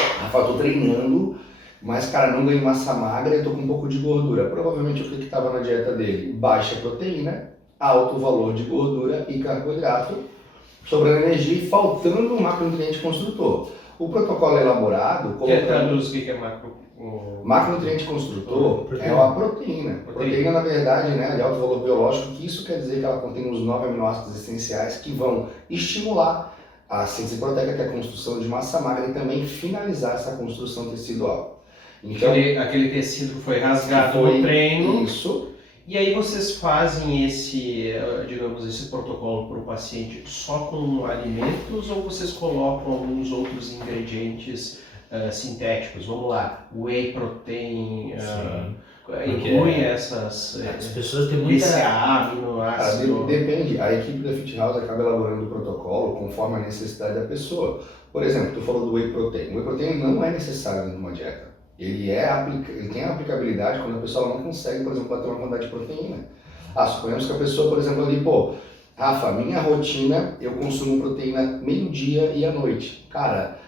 Rafa, eu tô treinando, mas cara, não ganho massa magra e tô com um pouco de gordura. Provavelmente o que estava na dieta dele? Baixa proteína, alto valor de gordura e carboidrato, sobrando energia e faltando um macronutriente construtor. O protocolo elaborado... Quer traduzir o que é macro? Macronutriente construtor é uma proteína. Proteína, na verdade, né, de alto valor biológico, que isso quer dizer que ela contém os 9 aminoácidos essenciais que vão estimular a síntese proteica, que é a construção de massa magra, e também finalizar essa construção tecidual. Então, aquele tecido que foi rasgado no treino. Isso. E aí vocês fazem esse protocolo para o paciente só com alimentos ou vocês colocam alguns outros ingredientes sintéticos? Vamos lá, whey protein, incluem essas... As pessoas têm muita... BCAA, aminoácido... Depende, a equipe da Fit House acaba elaborando o protocolo conforme a necessidade da pessoa. Por exemplo, tu falou do whey protein. O whey protein não é necessário numa dieta. Ele tem a aplicabilidade quando a pessoa não consegue, por exemplo, bater uma quantidade de proteína. Suponhamos que a pessoa, por exemplo, ali, Rafa, minha rotina, eu consumo proteína meio-dia e à noite. Cara,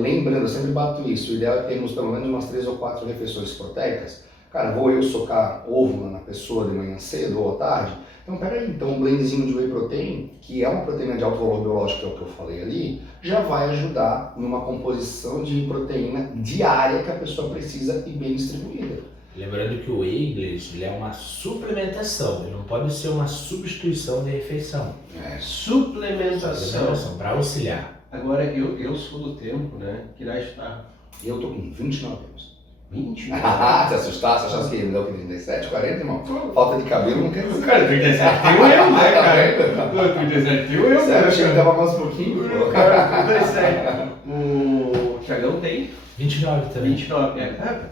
lembrando, eu sempre bato isso, o ideal é termos pelo menos umas 3 ou 4 refeições proteicas. Cara, vou eu socar ovo na pessoa de manhã cedo ou à tarde, Então, peraí, então um blendzinho de whey protein, que é uma proteína de alto valor biológico, que é o que eu falei ali, já vai ajudar numa composição de proteína diária que a pessoa precisa e bem distribuída. Lembrando que o whey inglês ele é uma suplementação, ele não pode ser uma substituição de refeição. Suplementação. Para auxiliar. Agora, eu sou do tempo, né? Que idade tá? Eu tô com 29 anos. 20? Ah, se assustasse, achasse que ele me deu 37, 40, irmão? Falta de cabelo não quer dizer. Cara, 37 tem um eu, né, cara? 37 tem um eu, Sério, eu achei que tava mais um pouquinho, pô. Cara, 37. O Thiagão tem 29 também. 29.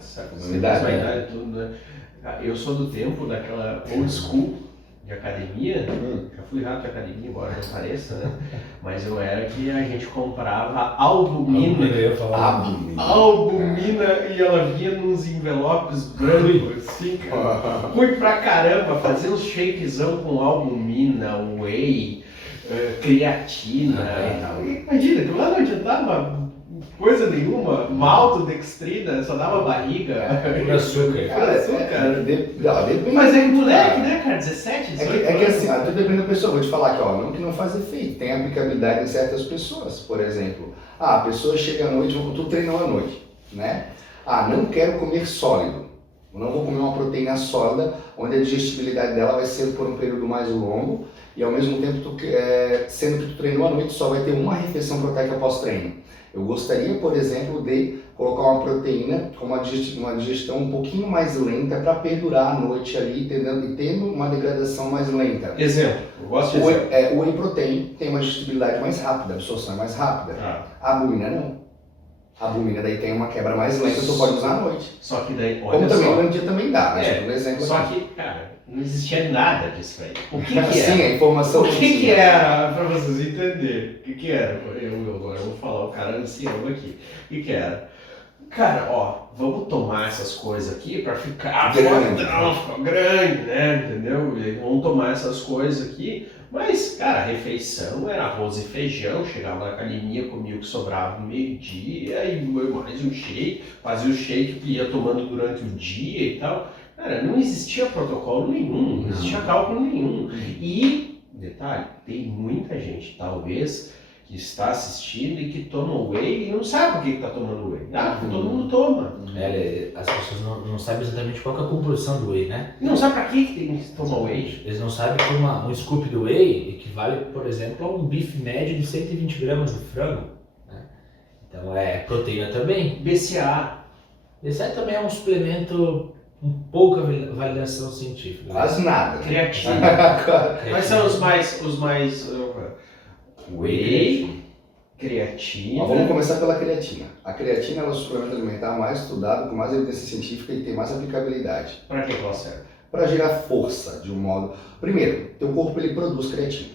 Sabe, Uma idade, né? idade tudo, né? Eu sou do tempo daquela old school de academia. Já fui rato de academia, embora não pareça, né? Mas eu era que a gente comprava albumina. Albumina e ela vinha nos envelopes brancos, assim, cara. Ruim pra caramba, fazia uns shakezão com albumina, whey, creatina e tal. E imagina, aquilo lá não adiantava coisa nenhuma, maltodextrina, só dava barriga. Puro açúcar. Mas é moleque, né, cara? 17, 18 É que assim, tudo depende da pessoa. Vou te falar aqui, ó, não que não faz efeito. Tem aplicabilidade em certas pessoas. Por exemplo, a pessoa chega à noite, tu treinou à noite, né? Não quero comer sólido. Não vou comer uma proteína sólida, onde a digestibilidade dela vai ser por um período mais longo e ao mesmo tempo, sendo que tu treinou à noite, só vai ter uma refeição proteica pós-treino. Eu gostaria, por exemplo, de colocar uma proteína com uma digestão um pouquinho mais lenta para perdurar a noite ali, tendo uma degradação mais lenta. Exemplo, eu gosto de exemplo. O whey protein tem uma digestibilidade mais rápida, a absorção é mais rápida. A albumina não. A albumina daí tem uma quebra mais lenta, tu pode usar à noite. Só que daí, olha como só. também durante o dia também dá, né? Um exemplo só aqui. Que, cara, não existia nada disso aí. O que era? Sim, a informação. O que era, pra vocês entenderem? O que era? Agora eu vou falar o cara ancião aqui. O que era? Cara, ó, vamos tomar essas coisas aqui pra ficar grande, né? Entendeu? Vamos tomar essas coisas aqui. Mas, cara, a refeição era arroz e feijão, chegava na academia, comia o que sobrava no meio-dia, e mais um shake, fazia o shake que ia tomando durante o dia e tal. Cara, não existia protocolo nenhum, não existia cálculo nenhum. E, detalhe, tem muita gente, talvez, que está assistindo e que toma whey e não sabe por que está tomando whey. Porque todo mundo toma. As pessoas não sabem exatamente qual que é a composição do whey, né? E não sabe para que tem que tomar whey. Eles não sabem que um scoop do whey equivale, por exemplo, a um bife médio de 120 gramas de frango. Né? Então é proteína também. BCA. BCA também é um suplemento com pouca validação científica. Quase nada. Creatina. Quais são os mais whey, creatina. Vamos começar pela creatina. A creatina é o suplemento alimentar mais estudado, com mais evidência científica e tem mais aplicabilidade. Para que ela serve? Para gerar força de um modo. Primeiro, teu corpo ele produz creatina.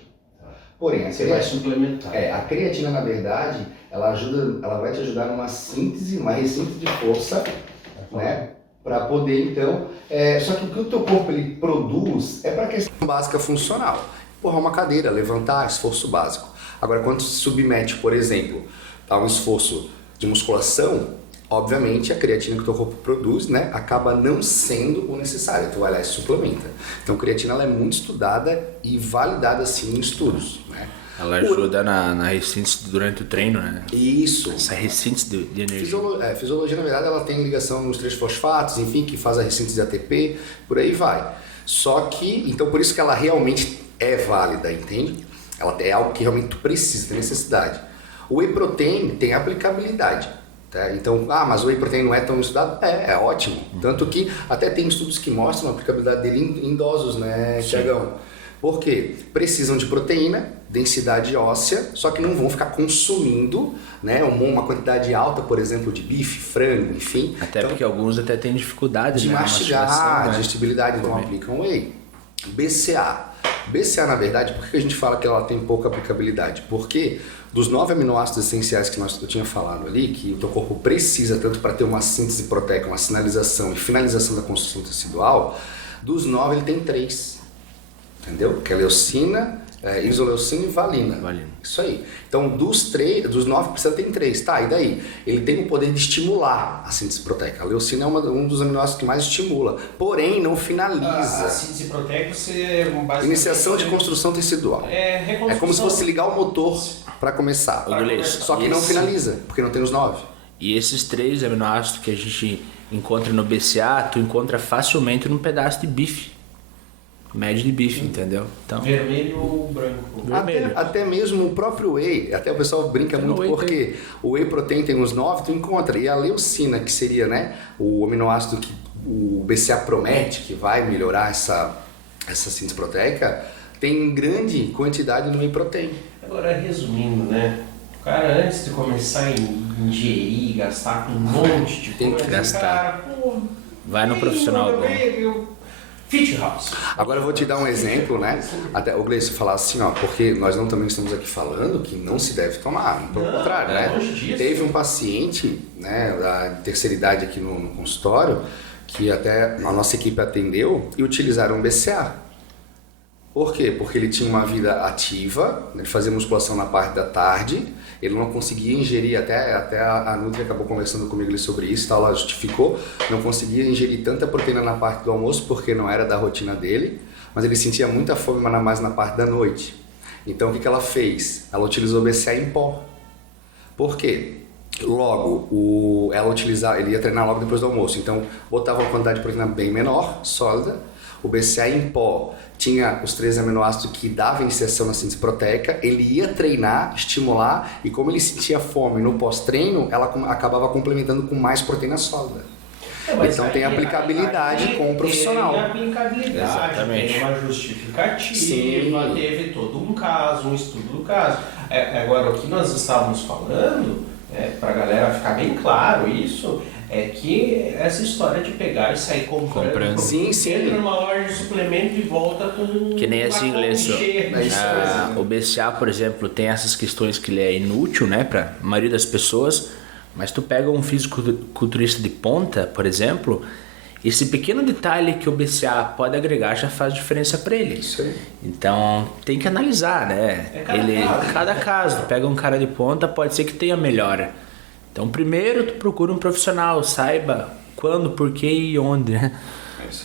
Porém, você vai suplementar. A creatina, na verdade, ela vai te ajudar numa síntese, uma ressíntese de força, né? Para poder então. Só que o que o teu corpo ele produz é para questão básica funcional. Empurrar uma cadeira, levantar, esforço básico. Agora, quando se submete, por exemplo, a um esforço de musculação, obviamente a creatina que o teu corpo produz, né, acaba não sendo o necessário. Tu vai lá e suplementa. Então, a creatina ela é muito estudada e validada assim em estudos, né? Ela ajuda na ressíntese durante o treino, né? Isso. Essa ressíntese de energia. Fisiologia, na verdade, ela tem ligação nos 3-fosfatos, enfim, que faz a ressíntese de ATP, por aí vai. Só que, então por isso que ela realmente é válida, entende? Ela é algo que realmente tu precisa, tem necessidade. O whey protein tem aplicabilidade, tá? Então, mas o whey protein não é tão estudado? É ótimo. Tanto que até tem estudos que mostram a aplicabilidade dele em idosos, né, Thiagão? Por quê? Precisam de proteína, densidade óssea, só que não vão ficar consumindo, né, uma quantidade alta, por exemplo, de bife, frango, enfim. Até então, porque alguns até têm dificuldade de mastigar, digestibilidade, então aplicam whey. BCA, na verdade, por que a gente fala que ela tem pouca aplicabilidade? Porque dos 9 aminoácidos essenciais que eu tinha falado ali, que o teu corpo precisa tanto para ter uma síntese proteica, uma sinalização e finalização da construção tecidual, dos 9 ele tem 3. entendeu? Que é leucina, isoleucina e valina. Isso aí. Então, dos 9% tem 3, tá? E daí? Ele tem o poder de estimular a síntese proteica. A leucina é um dos aminoácidos que mais estimula, porém não finaliza. A síntese proteica você basicamente... Iniciação de construção tecidual. É como se fosse ligar o motor para começar. Só que não finaliza, porque não tem os 9. E esses 3 aminoácidos que a gente encontra no BCA, tu encontra facilmente num pedaço de bife. Médio de bife, entendeu? Então, vermelho ou branco? Até mesmo o próprio whey, até o pessoal brinca muito porque o whey protein tem uns 9, tu encontra. E a leucina, que seria, né, o aminoácido que o BCA promete que vai melhorar essa síntese proteica, tem grande quantidade no whey protein. Agora, resumindo, né? O cara, antes de começar a ingerir, gastar com um monte de tem coisa, que gastar. Cara, vai no profissional bom. Fit House. Agora eu vou te dar um exemplo, né? Até o Gleice falar assim, ó, porque nós não também estamos aqui falando que não se deve tomar, pelo contrário, né? Teve um paciente, né, da terceira idade aqui no consultório, que até a nossa equipe atendeu e utilizaram BCA. Por quê? Porque ele tinha uma vida ativa, ele fazia musculação na parte da tarde, ele não conseguia ingerir, até a Nutri acabou conversando comigo ali sobre isso, ela justificou, não conseguia ingerir tanta proteína na parte do almoço porque não era da rotina dele, mas ele sentia muita fome mais na parte da noite. Então o que ela fez? Ela utilizou BCA em pó. Por quê? Logo, ele ia treinar logo depois do almoço, então botava uma quantidade de proteína bem menor, sólida. O BCA em pó tinha os 3 aminoácidos que davam iniciação na síntese proteica, ele ia treinar, estimular, e como ele sentia fome no pós-treino, ela acabava complementando com mais proteína sólida. Então tem aplicabilidade com o profissional. Tem aplicabilidade, exatamente. Tem uma justificativa, teve todo um caso, um estudo do caso. Agora, o que nós estávamos falando, para a galera ficar bem claro isso, é que essa história de pegar e sair comprando. Sim. Entra numa loja de suplemento e volta com que nem assim inglês. O BCA, por exemplo, tem essas questões que ele é inútil, né, para a maioria das pessoas, mas tu pega um fisiculturista de ponta, por exemplo, esse pequeno detalhe que o BCA pode agregar já faz diferença para ele. Isso aí. Então tem que analisar, né? Cada caso. Tu pega um cara de ponta, pode ser que tenha melhora. Então primeiro tu procura um profissional, saiba quando, por que e onde, né?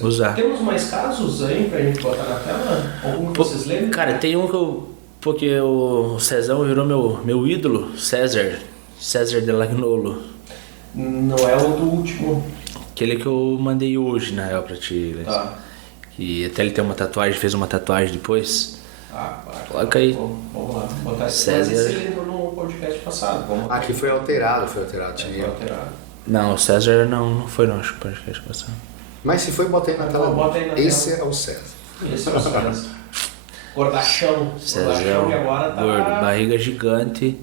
Usar. Temos mais casos aí pra gente botar na tela? Algum que vocês lembram? Cara, tem um que porque o Cezão virou meu ídolo, César de Lagnolo. Não é o do último. Aquele que eu mandei hoje, na real, pra ti. Tá. Que até ele tem uma tatuagem, fez uma tatuagem depois. Claro. Coloca aí. Vamos lá, botar esse. César. Mas ele entrou no podcast passado. Aqui foi alterado. Foi alterado. Não, o César não foi no podcast passado. Mas se foi, bota aí na tela. Esse é o César. Esse é o César. Gordachão. César, que agora tá... gordo, barriga gigante.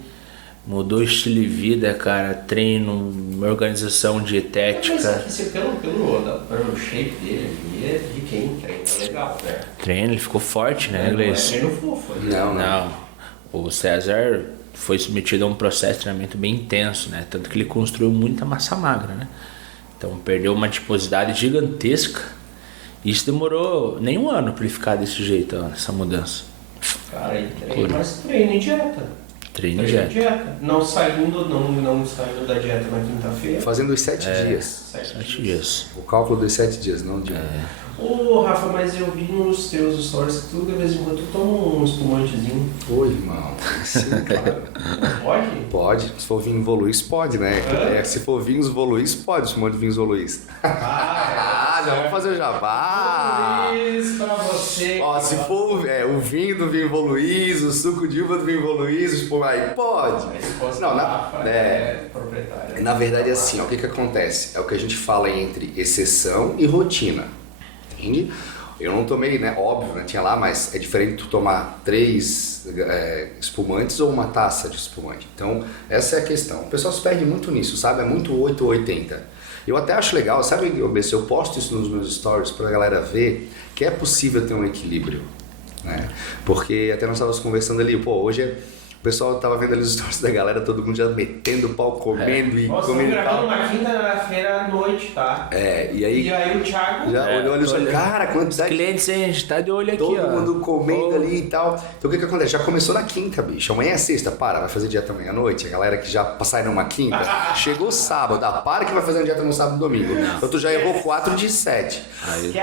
Mudou o estilo de vida, cara, treino, organização dietética. Mas aqui, pelo shape dele, ele é de quem treina legal, né? Treino, ele ficou forte, né, Gleice? Treino fofo. Não. O César foi submetido a um processo de treinamento bem intenso, né? Tanto que ele construiu muita massa magra, né? Então perdeu uma adiposidade gigantesca. E isso demorou nem um ano para ele ficar desse jeito, ó, essa mudança. Cara, ele treina, mas treina em dieta. Treino e dieta. Não saindo da dieta na quinta-feira. Fazendo os 7 dias. 7 dias. O cálculo dos 7 dias, não de Ô, Rafa, mas eu vi nos teus stories que tu de vez em quando tu toma um espumantezinho. Oi, irmão. Sim, claro. Pode? Pode. Se for vinho Voluís, pode, né? Se for vinhos Voluís, pode chamar de vinhos Voluís. Já vamos fazer o jabá. Voluís pra você. Ó, se for o vinho do vinho Voluís, o suco de uva do vinho Voluís, aí pode. Não, proprietária. Na verdade, assim, ó, o que acontece? É o que a gente fala entre exceção e rotina. Entende? Eu não tomei, né? Óbvio, né? Tinha lá, mas é diferente tu tomar 3 espumantes ou uma taça de espumante. Então, essa é a questão. O pessoal se perde muito nisso, sabe? É muito 8 ou 80. Eu até acho legal, sabe, BC, eu posto isso nos meus stories pra galera ver que é possível ter um equilíbrio, né? Porque até nós estávamos conversando ali, hoje O pessoal tava vendo ali os stories da galera, todo mundo já metendo o pau, comendo e Nossa, comendo estamos e tal. gravando uma quinta-feira à noite, tá? E aí E aí o Thiago... já olhou ali e falou, cara, quantidade Clientes, hein? A gente tá de olho aqui, todo ó. mundo comendo ali e tal. Então o que acontece? Já começou na quinta, bicho. Amanhã é sexta, vai fazer dieta amanhã à noite. A galera que já sai numa quinta, chegou sábado, para que vai fazer uma dieta no sábado e domingo. Então tu já errou 4 de 7.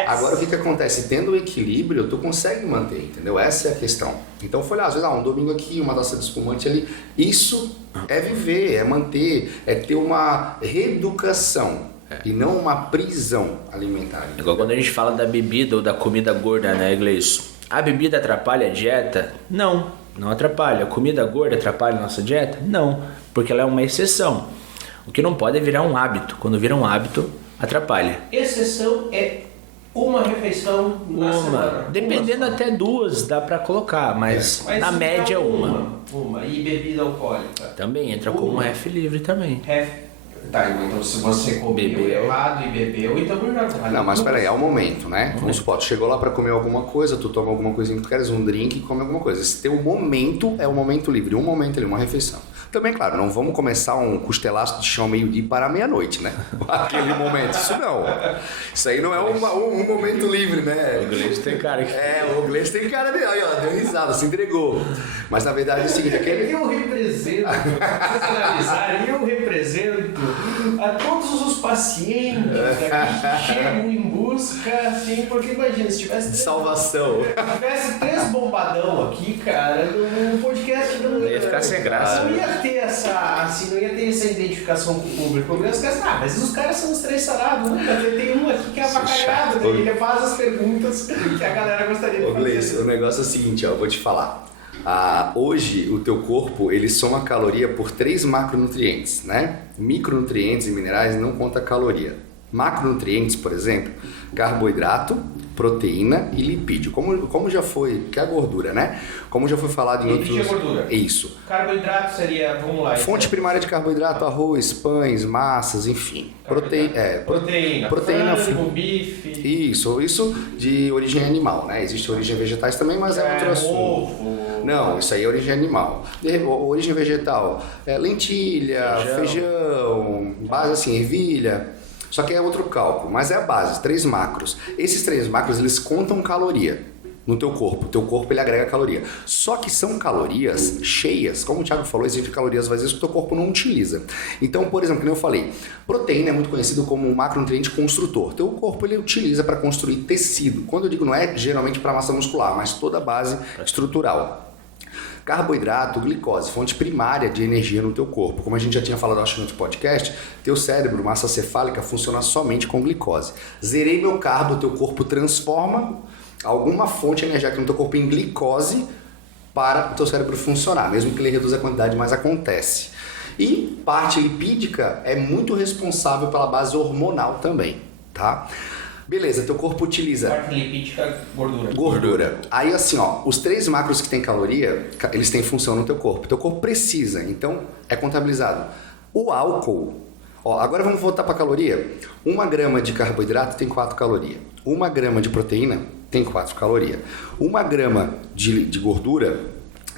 Agora o que acontece? Tendo o equilíbrio, tu consegue manter, entendeu? Essa é a questão. Então foi lá, às vezes, um domingo aqui, uma taça de espumante ali. Isso é viver, é manter, é ter uma reeducação e não uma prisão alimentar. É igual quando a gente fala da bebida ou da comida gorda, né, Gleice? A bebida atrapalha a dieta? Não, não atrapalha. A comida gorda atrapalha a nossa dieta? Não, porque ela é uma exceção. O que não pode é virar um hábito. Quando vira um hábito, atrapalha. Exceção é uma refeição na semana. Dependendo até 2 dá pra colocar, mas na média uma. E bebida alcoólica? Também entra como ref livre também. Tá, então se você comeu errado e bebeu, então já vale. Não, mas peraí, é o momento, né? Vamos supor, tu chegou lá pra comer alguma coisa, tu toma alguma coisinha que tu queres, um drink, come alguma coisa. Esse teu momento é o momento livre, um momento ali, uma refeição. Também, claro, não vamos começar um costelaço de chão meio-dia para meia-noite, né? Aquele momento, isso não. Isso aí não é um momento livre, né? O Gleice tem cara que... o Gleice tem cara de... Aí, ó, deu risada, se entregou. Mas na verdade é o seguinte, aquele... Eu represento, vocês analisarem, eu represento a todos os pacientes que chegam em busca, assim, porque imagina, se tivesse... Salvação. Se tivesse 3 bombadão aqui, cara, no podcast não ia ficar sem graça. Não ia ter não ia ter essa identificação com o público. Os caras, mas os caras são os 3 sarados, né? Tem um aqui que é avacalhado, né? Ele faz as perguntas que a galera gostaria de fazer. Gleice, o negócio é o seguinte, ó, eu vou te falar. Hoje o teu corpo ele soma caloria por 3 macronutrientes, né? Micronutrientes e minerais não conta caloria. Macronutrientes, por exemplo, carboidrato, proteína e lipídio. Como já foi, que é a gordura, né? Como já foi falado em outros... Lipídio é gordura. Isso. Carboidrato seria, vamos lá. Fonte primária de carboidrato, arroz, pães, massas, enfim. Proteína, frango, bife. Isso de origem animal, né? Existe origem vegetais também, mas é outro assunto. Ovo. Não, isso aí é origem animal. Origem vegetal, lentilha, feijão, base assim, ervilha. Só que é outro cálculo, mas é a base, 3 macros. Esses 3 macros, eles contam caloria no teu corpo. O teu corpo, ele agrega caloria. Só que são calorias cheias. Como o Thiago falou, existem calorias vazias que o teu corpo não utiliza. Então, por exemplo, como eu falei, proteína é muito conhecido como um macronutriente construtor. Teu corpo, ele utiliza para construir tecido. Quando eu digo não é geralmente para massa muscular, mas toda a base estrutural. Carboidrato, glicose, fonte primária de energia no teu corpo. Como a gente já tinha falado acho, no outro podcast, teu cérebro, massa cefálica, funciona somente com glicose. Zerei meu carbo, teu corpo transforma alguma fonte energética no teu corpo em glicose para o teu cérebro funcionar, mesmo que ele reduza a quantidade, mas acontece. E parte lipídica é muito responsável pela base hormonal também, tá? Beleza, teu corpo utiliza... Parte lipídica, Gordura. Aí assim, ó, os 3 macros que tem caloria, eles têm função no teu corpo. Teu corpo precisa, então é contabilizado. O álcool, ó, agora vamos voltar para caloria. 1 grama de carboidrato tem 4 calorias. 1 grama de proteína tem 4 calorias. 1 grama de gordura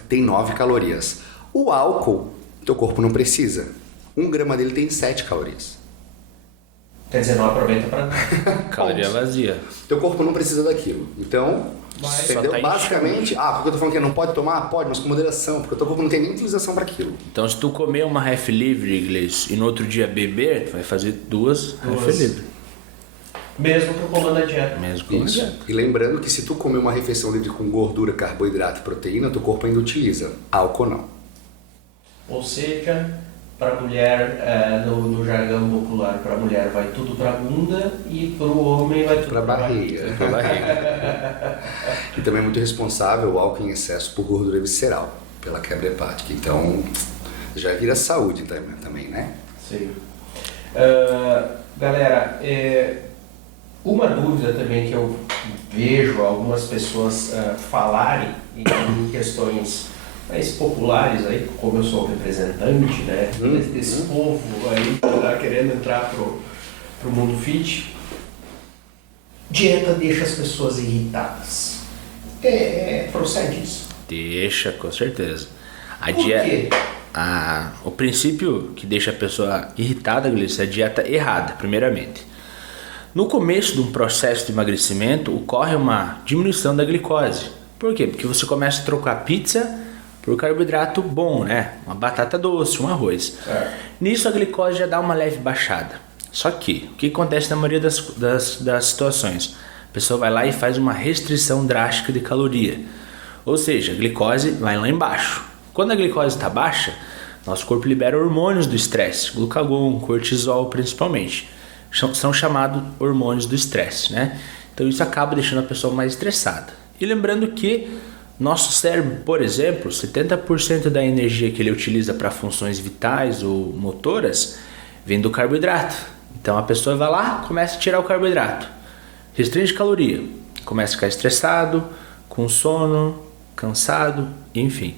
tem 9 calorias. O álcool, teu corpo não precisa. 1 grama dele tem 7 calorias. Quer dizer, não aproveita para Caloria vazia. Teu corpo não precisa daquilo. Então, entendeu? Tá Basicamente, porque eu tô falando que não pode tomar? Pode, mas com moderação, porque o teu corpo não tem nem utilização para aquilo. Então, se tu comer uma ref livre, Gleice, e no outro dia beber, tu vai fazer 2 ref livre. Mesmo que eu comando a dieta. Mesmo com a dieta. E lembrando que se tu comer uma refeição livre com gordura, carboidrato e proteína, teu corpo ainda utiliza. Álcool não. Ou seja, para mulher, no jargão popular, para mulher vai tudo para bunda e para o homem vai tudo para barriga. E também é muito responsável o álcool em excesso por gordura visceral, pela quebra hepática. Então, já vira saúde também, né? Sim. Galera, uma dúvida também que eu vejo algumas pessoas falarem em questões mais populares aí, como eu sou o representante, né, desse povo aí que está querendo entrar pro mundo fit, dieta deixa as pessoas irritadas. Procede isso? Deixa, com certeza. A Por quê? O princípio que deixa a pessoa irritada, Gleice, é a dieta errada, primeiramente. No começo de um processo de emagrecimento, ocorre uma diminuição da glicose. Por quê? Porque você começa a trocar pizza por carboidrato bom, né? Uma batata doce, um arroz. Nisso a glicose já dá uma leve baixada. Só que, o que acontece na maioria das situações? A pessoa vai lá e faz uma restrição drástica de caloria. Ou seja, a glicose vai lá embaixo. Quando a glicose está baixa, nosso corpo libera hormônios do estresse, glucagon, cortisol principalmente. São chamados hormônios do estresse, né? Então isso acaba deixando a pessoa mais estressada. E lembrando que nosso cérebro, por exemplo, 70% da energia que ele utiliza para funções vitais ou motoras vem do carboidrato. Então a pessoa vai lá, começa a tirar o carboidrato, restringe caloria, começa a ficar estressado, com sono, cansado, enfim.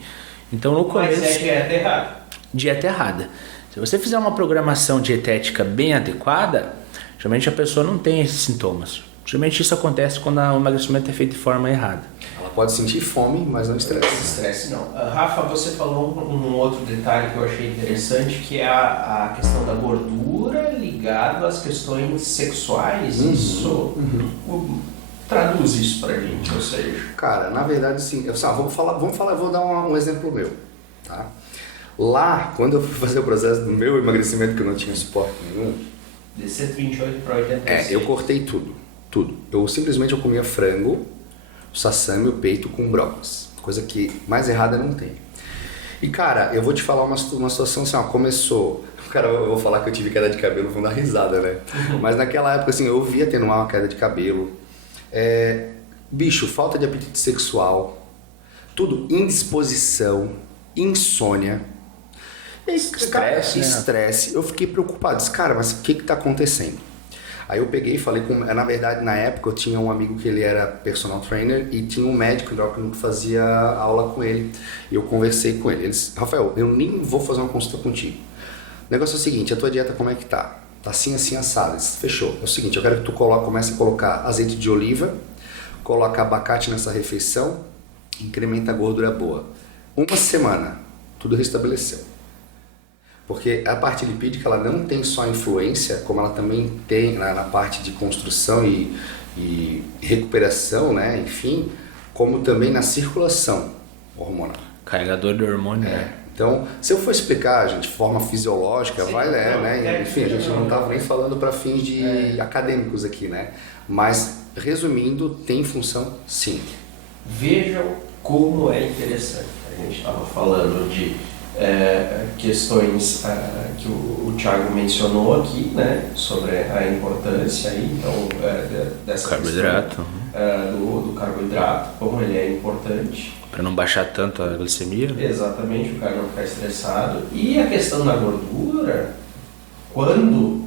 Então no começo... Mas é dieta errada. Dieta errada. Se você fizer uma programação dietética bem adequada, geralmente a pessoa não tem esses sintomas. Geralmente isso acontece quando o emagrecimento é feito de forma errada. Ela pode sentir fome, mas não estresse. Estresse não. Rafa, você falou um outro detalhe que eu achei interessante, que é a questão da gordura ligada às questões sexuais. Traduz isso pra gente, ou seja... Cara, na verdade, sim. Vamos falar, eu vou dar um exemplo meu, tá? Lá, quando eu fui fazer o processo do meu emagrecimento, que eu não tinha suporte nenhum... De 128 para 86. eu cortei tudo. Eu simplesmente comia frango, sassami, o peito com brócolis. Coisa que mais errada não tem. E, cara, eu vou te falar uma situação assim, começou... Cara, eu vou falar que eu tive queda de cabelo, vão dar risada, né? Mas naquela época, assim, eu via tendo uma queda de cabelo... falta de apetite sexual, tudo, indisposição, insônia, estresse. Eu fiquei preocupado, disse, cara, mas o que tá acontecendo? Aí eu peguei e falei na verdade, na época eu tinha um amigo que ele era personal trainer e tinha um médico endócrino que fazia aula com ele. E eu conversei com ele. Ele disse, Rafael, eu nem vou fazer uma consulta contigo. O negócio é o seguinte, a tua dieta como é que tá? Tá assim, assado. Disse, fechou. É o seguinte, eu quero que tu comece a colocar azeite de oliva, coloca abacate nessa refeição, incrementa a gordura boa. Uma semana, tudo restabeleceu. Porque a parte lipídica, ela não tem só influência, como ela também tem na parte de construção e recuperação, né? Enfim, como também na circulação hormonal. Carregador de hormônio, né? Então, se eu for explicar, gente, de forma fisiológica, Sim, né? Enfim, a gente não estava nem falando para fins de acadêmicos aqui, né? Mas, resumindo, tem função sim. Vejam como é interessante. A gente estava falando de questões que o Thiago mencionou aqui, né? Sobre a importância aí, então, dessa carboidrato. Questão, do carboidrato, como ele é importante. Para não baixar tanto a glicemia. Exatamente, o cara não ficar estressado. E a questão da gordura, quando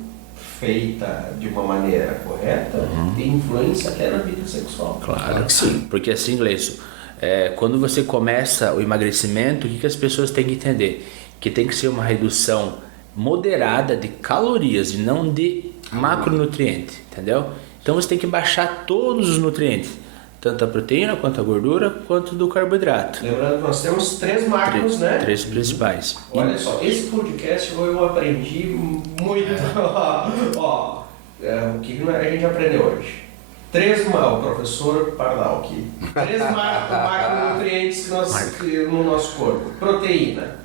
feita de uma maneira correta, tem influência até na vida sexual. Claro que sim. Porque assim, Gleison, quando você começa o emagrecimento, o que as pessoas têm que entender? Que tem que ser uma redução moderada de calorias e não de macronutrientes, entendeu? Então você tem que baixar todos os nutrientes, tanto a proteína, quanto a gordura, quanto do carboidrato. Lembrando que nós temos 3 macros, né? 3 principais. Olha só, esse podcast eu aprendi muito. O que a gente aprendeu hoje? 3 o professor Pardal aqui. 3 macronutrientes no nosso corpo. Proteína,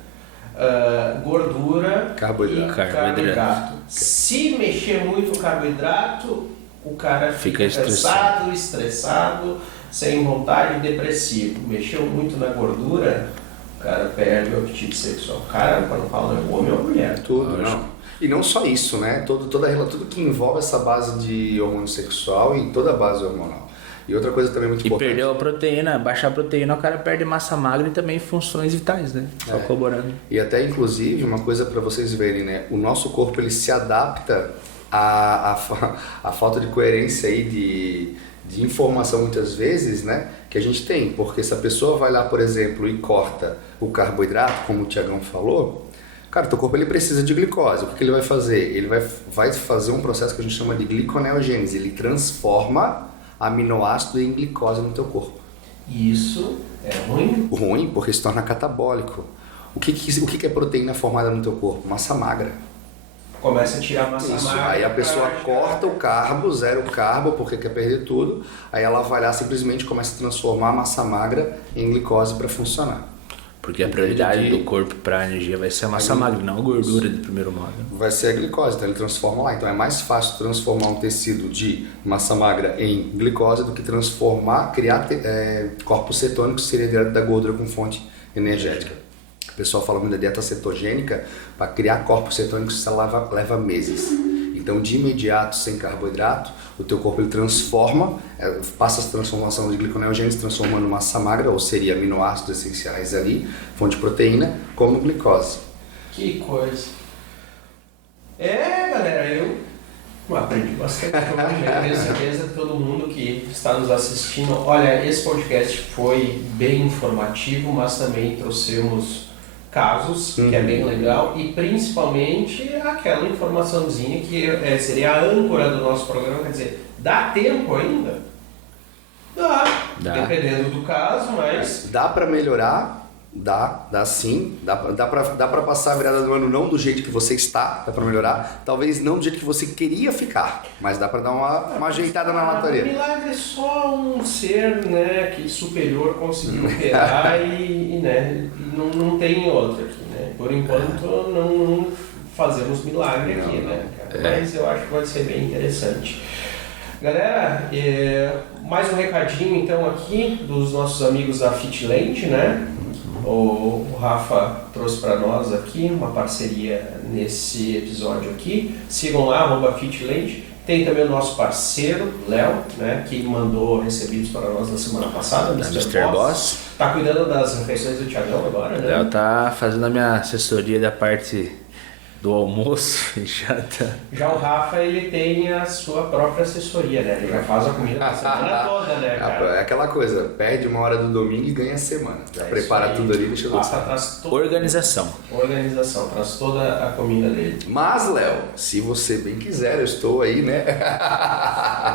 gordura carboidrato. E carboidrato. Se mexer muito o carboidrato, o cara fica cansado, estressado, sem vontade, depressivo. Mexeu muito na gordura, o cara perde o apetite sexual. O cara, quando fala é homem ou mulher. Tudo, não. E não só isso, né? Tudo que envolve essa base de hormônio sexual e toda a base hormonal. E outra coisa também muito importante. E perdeu a proteína, baixar a proteína, o cara perde massa magra e também funções vitais, né? Só corroborando. E até, inclusive, uma coisa para vocês verem, né? O nosso corpo, ele se adapta à falta de coerência aí de informação, muitas vezes, né? Que a gente tem. Porque se a pessoa vai lá, por exemplo, e corta o carboidrato, como o Tiagão falou... Cara, teu corpo ele precisa de glicose. O que ele vai fazer? Ele vai fazer um processo que a gente chama de gliconeogênese. Ele transforma aminoácido em glicose no teu corpo. Isso é ruim? Ruim porque se torna catabólico. O que é proteína formada no teu corpo? Massa magra. Começa a tirar massa Isso, magra. aí a pessoa corta o carbo, zero carbo, porque quer perder tudo. Aí ela vai lá simplesmente começa a transformar a massa magra em glicose para funcionar. Porque a prioridade do corpo para energia vai ser a massa magra, não a gordura de primeiro modo. Vai ser a glicose, então ele transforma lá. Então é mais fácil transformar um tecido de massa magra em glicose do que criar corpos cetônicos, que seria direto da gordura com fonte energética. O pessoal fala muito da dieta cetogênica, para criar corpos cetônicos isso leva meses. Então, de imediato, sem carboidrato, o teu corpo ele transforma, passa essa transformação de gliconeogênese, transformando massa magra, ou seria aminoácidos essenciais ali, fonte de proteína, como glicose. Que coisa. Galera, eu aprendi bastante hoje. Eu tenho certeza que todo mundo que está nos assistindo, olha, esse podcast foi bem informativo, mas também trouxemos casos, que é bem legal, e principalmente aquela informaçãozinha que seria a âncora do nosso programa, quer dizer, dá tempo ainda? Dá. Dependendo do caso, mas... Dá para melhorar? Dá sim, dá pra passar a virada do ano não do jeito que você está, dá pra melhorar, talvez não do jeito que você queria ficar, mas dá pra dar uma ajeitada na lataria. Milagre é só um ser, né, que superior conseguiu operar e não tem outro aqui, né, por enquanto não fazemos milagre aqui, né, cara? Mas eu acho que vai ser bem interessante. Galera, mais um recadinho então aqui dos nossos amigos da Fitland, né? O Rafa trouxe para nós aqui uma parceria nesse episódio aqui. Sigam lá, @Fitland. Tem também o nosso parceiro, Léo, né, que mandou recebidos para nós na semana passada, Mr. Boss. Tá cuidando das refeições do Thiagão agora, né? Léo tá fazendo a minha assessoria da parte do almoço e Já o Rafa, ele tem a sua própria assessoria, né? Ele já faz a comida da semana toda, né, cara? É aquela coisa, perde uma hora do domingo e ganha a semana. Já prepara tudo ali e deixa tudo certo. Organização, traz toda a comida dele. Mas, Léo, se você bem quiser, eu estou aí, né?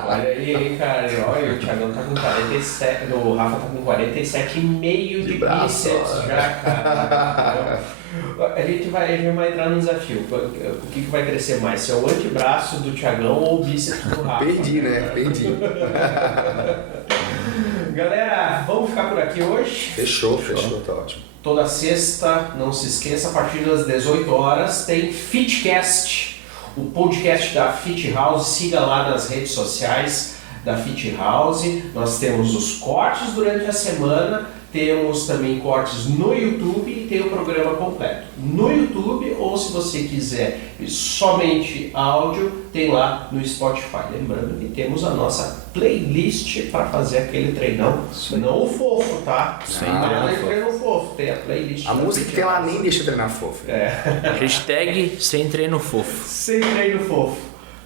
Olha aí, cara, olha, o Thiagão tá com 47, o Rafa tá com 47,5 de bíceps já, cara. A gente vai entrar no desafio. O que vai crescer mais? Se é o antebraço do Thiagão ou o bíceps do Rafa? Perdi, né? Perdi. Galera, vamos ficar por aqui hoje? Fechou, tá ótimo. Toda sexta, não se esqueça, a partir das 18 horas tem Fitcast, o podcast da Fit House. Siga lá nas redes sociais da Fit House. Nós temos os cortes durante a semana, temos também cortes no YouTube e tem o programa completo no YouTube, ou se você quiser somente áudio, tem lá no Spotify. Lembrando que temos a nossa playlist para fazer aquele treinão, não o fofo, tá? Treino fofo, tem a playlist. A música que tem lá nem deixa treinar fofo. Hashtag sem treino fofo. Sem treino fofo.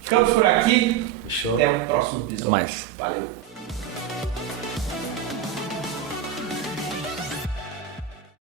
Ficamos por aqui. Fechou. Até o próximo episódio. Mais. Valeu.